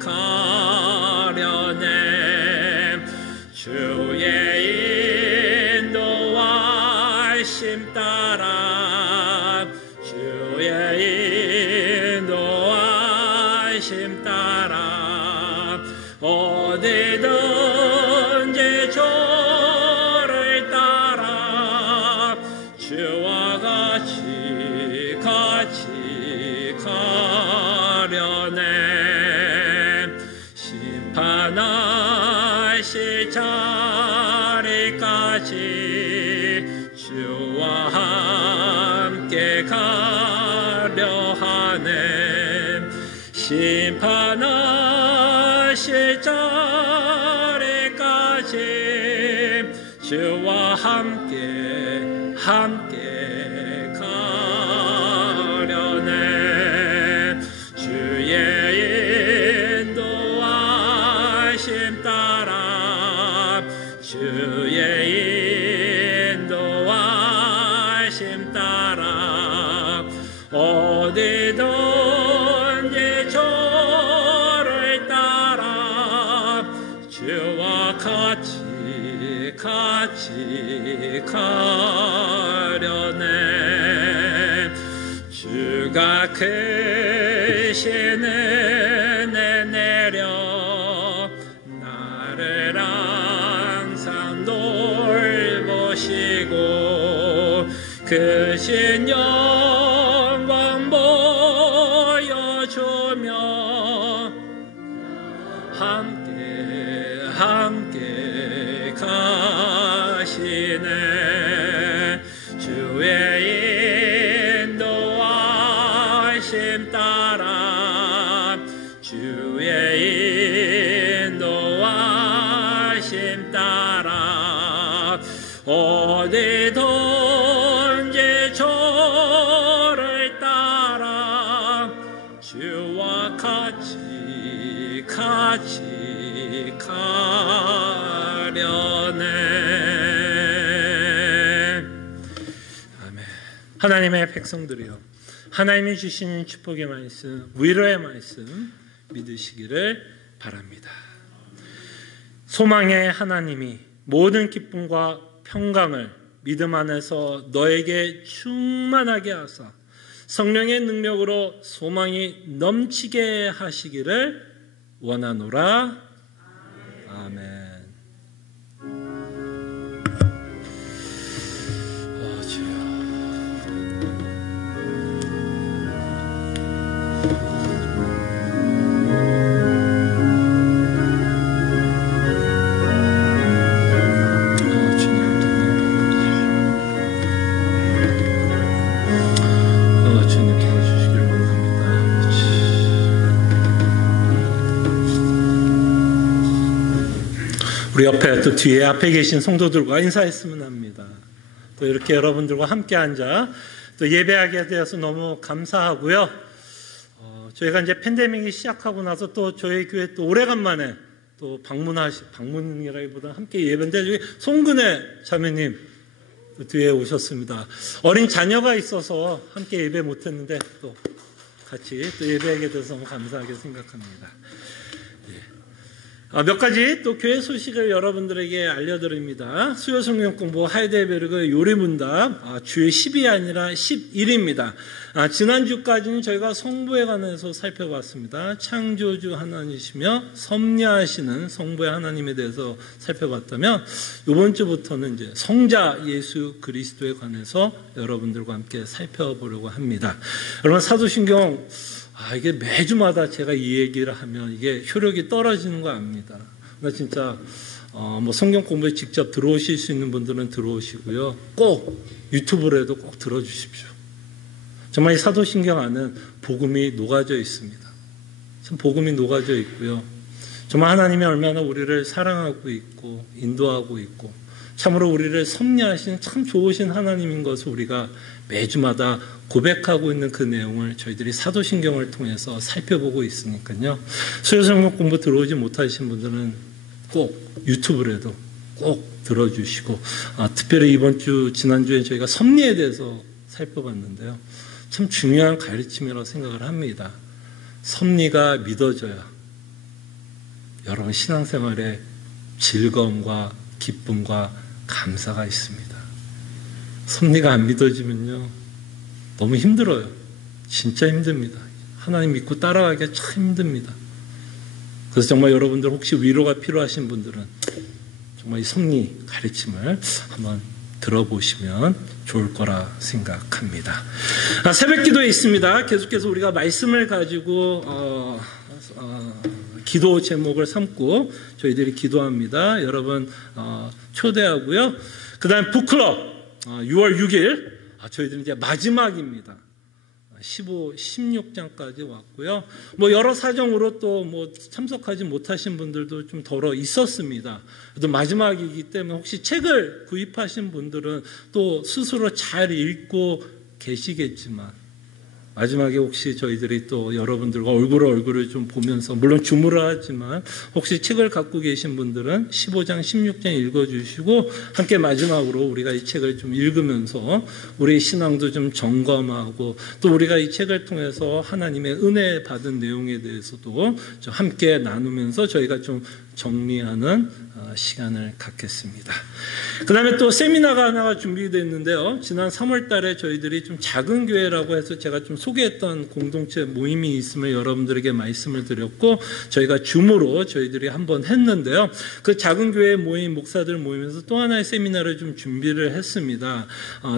가려네 주의 인도하심 따라 주의 인도하심 따라 어디든지 저를 따라 주와 같이 가려네 심판하실 자리까지 주와 함께 가려하네 심판하실 자리까지 주와 함께 가려네 주의 인도하심 따라 주의 인도하심 따라 어디든지 저를 따라 주와 같이 가려네 주가 크신 은혜 내려 나를 항상 돌보시고 크신 영광 보여주며 함께 가시네 주의 인도하심 따라 주의 인도하심 따라 어디든지 저를 따라 주와 같이 가려네. 아멘. 하나님의 백성들이여 하나님이 주신 축복의 말씀 위로의 말씀 믿으시기를 바랍니다. 소망의 하나님이 모든 기쁨과 평강을 믿음 안에서 너에게 충만하게 하사 성령의 능력으로 소망이 넘치게 하시기를 원하노라. 아멘. 주님 도와주시길 원합니다. 우리 옆에 또 뒤에 앞에 계신 성도들과 인사했으면 합니다. 또 이렇게 여러분들과 함께 앉아 또 예배하게 되어서 너무 감사하고요. 저희가 이제 팬데믹이 시작하고 나서 또 저희 교회 또 오래간만에 또 방문이라기보다 함께 예배인데 저기 송근혜 자매님 또 뒤에 오셨습니다. 어린 자녀가 있어서 함께 예배 못했는데 또 같이 또 예배하게 돼서 너무 감사하게 생각합니다. 몇 가지 또 교회 소식을 여러분들에게 알려드립니다. 수요 성경 공부 하이델베르그 요리문답 주의 10이 아니라 11입니다. 지난주까지는 저희가 성부에 관해서 살펴봤습니다. 창조주 하나님이시며 섭리하시는 성부의 하나님에 대해서 살펴봤다면 이번 주부터는 이제 성자 예수 그리스도에 관해서 여러분들과 함께 살펴보려고 합니다. 여러분 사도신경 이게 매주마다 제가 이 얘기를 하면 이게 효력이 떨어지는 거 압니다. 나 진짜 뭐 성경 공부에 직접 들어오실 수 있는 분들은 들어오시고요. 꼭 유튜브로도 꼭 들어주십시오. 정말 이 사도신경 안은 복음이 녹아져 있습니다. 참 복음이 녹아져 있고요. 정말 하나님이 얼마나 우리를 사랑하고 있고 인도하고 있고 참으로 우리를 섭리하신 참 좋으신 하나님인 것을 우리가 매주마다 고백하고 있는 그 내용을 저희들이 사도신경을 통해서 살펴보고 있으니까요. 수요성경 공부 들어오지 못하신 분들은 꼭 유튜브라도 꼭 들어주시고 특별히 이번 주 지난주에 저희가 섭리에 대해서 살펴봤는데요. 참 중요한 가르침이라고 생각을 합니다. 섭리가 믿어져야 여러분 신앙생활에 즐거움과 기쁨과 감사가 있습니다. 섭리가 안 믿어지면요 너무 힘들어요. 진짜 힘듭니다. 하나님 믿고 따라가기가 참 힘듭니다. 그래서 정말 여러분들 혹시 위로가 필요하신 분들은 정말 이 섭리 가르침을 한번 들어보시면 좋을 거라 생각합니다. 새벽 기도에 있습니다. 계속해서 우리가 말씀을 가지고 기도 제목을 삼고 저희들이 기도합니다. 여러분 초대하고요. 그 다음 북클럽 6월 6일 저희들은 이제 마지막입니다. 15, 16장까지 왔고요. 뭐 여러 사정으로 또 뭐 참석하지 못하신 분들도 좀 덜어 있었습니다. 또 마지막이기 때문에 혹시 책을 구입하신 분들은 또 스스로 잘 읽고 계시겠지만 마지막에 혹시 저희들이 또 여러분들과 얼굴을 좀 보면서 물론 주무를 하지만 혹시 책을 갖고 계신 분들은 15장, 16장 읽어주시고 함께 마지막으로 우리가 이 책을 좀 읽으면서 우리의 신앙도 좀 점검하고 또 우리가 이 책을 통해서 하나님의 은혜 받은 내용에 대해서도 좀 함께 나누면서 저희가 좀 정리하는 시간을 갖겠습니다. 그 다음에 또 세미나가 하나가 준비되어 있는데요. 지난 3월 달에 저희들이 좀 작은 교회라고 해서 제가 좀 소개했던 공동체 모임이 있음을 여러분들에게 말씀을 드렸고 저희가 줌으로 저희들이 한번 했는데요. 그 작은 교회 모임, 목사들 모임에서 또 하나의 세미나를 좀 준비를 했습니다.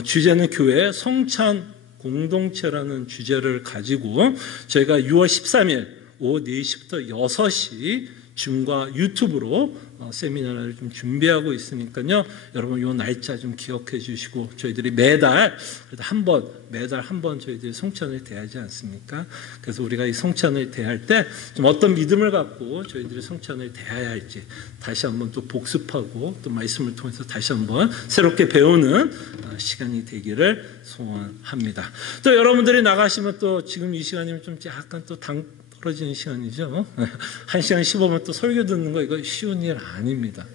주제는 교회 성찬 공동체라는 주제를 가지고 저희가 6월 13일 오후 4시부터 6시 줌과 유튜브로 세미나를 좀 준비하고 있으니까요. 여러분 이 날짜 좀 기억해 주시고 저희들이 매달 한 번 저희들이 성찬을 대하지 않습니까? 그래서 우리가 이 성찬을 대할 때 좀 어떤 믿음을 갖고 저희들이 성찬을 대해야 할지 다시 한번 또 복습하고 또 말씀을 통해서 다시 한번 새롭게 배우는 시간이 되기를 소원합니다. 또 여러분들이 나가시면 또 지금 이 시간이면 좀 약간 또 떨어지는 시간이죠. 1시간 15분 또 설교 듣는 거 이거 쉬운 일 아닙니다.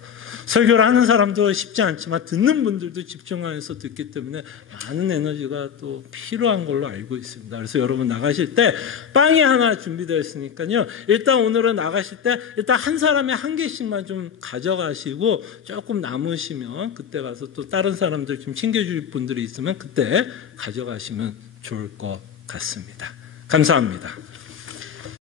설교를 하는 사람도 쉽지 않지만 듣는 분들도 집중해서 듣기 때문에 많은 에너지가 또 필요한 걸로 알고 있습니다. 그래서 여러분 나가실 때 빵이 하나 준비되어 있으니까요. 일단 오늘은 나가실 때 일단 한 사람에 한 개씩만 좀 가져가시고 조금 남으시면 그때 가서 또 다른 사람들 좀 챙겨줄 분들이 있으면 그때 가져가시면 좋을 것 같습니다. 감사합니다.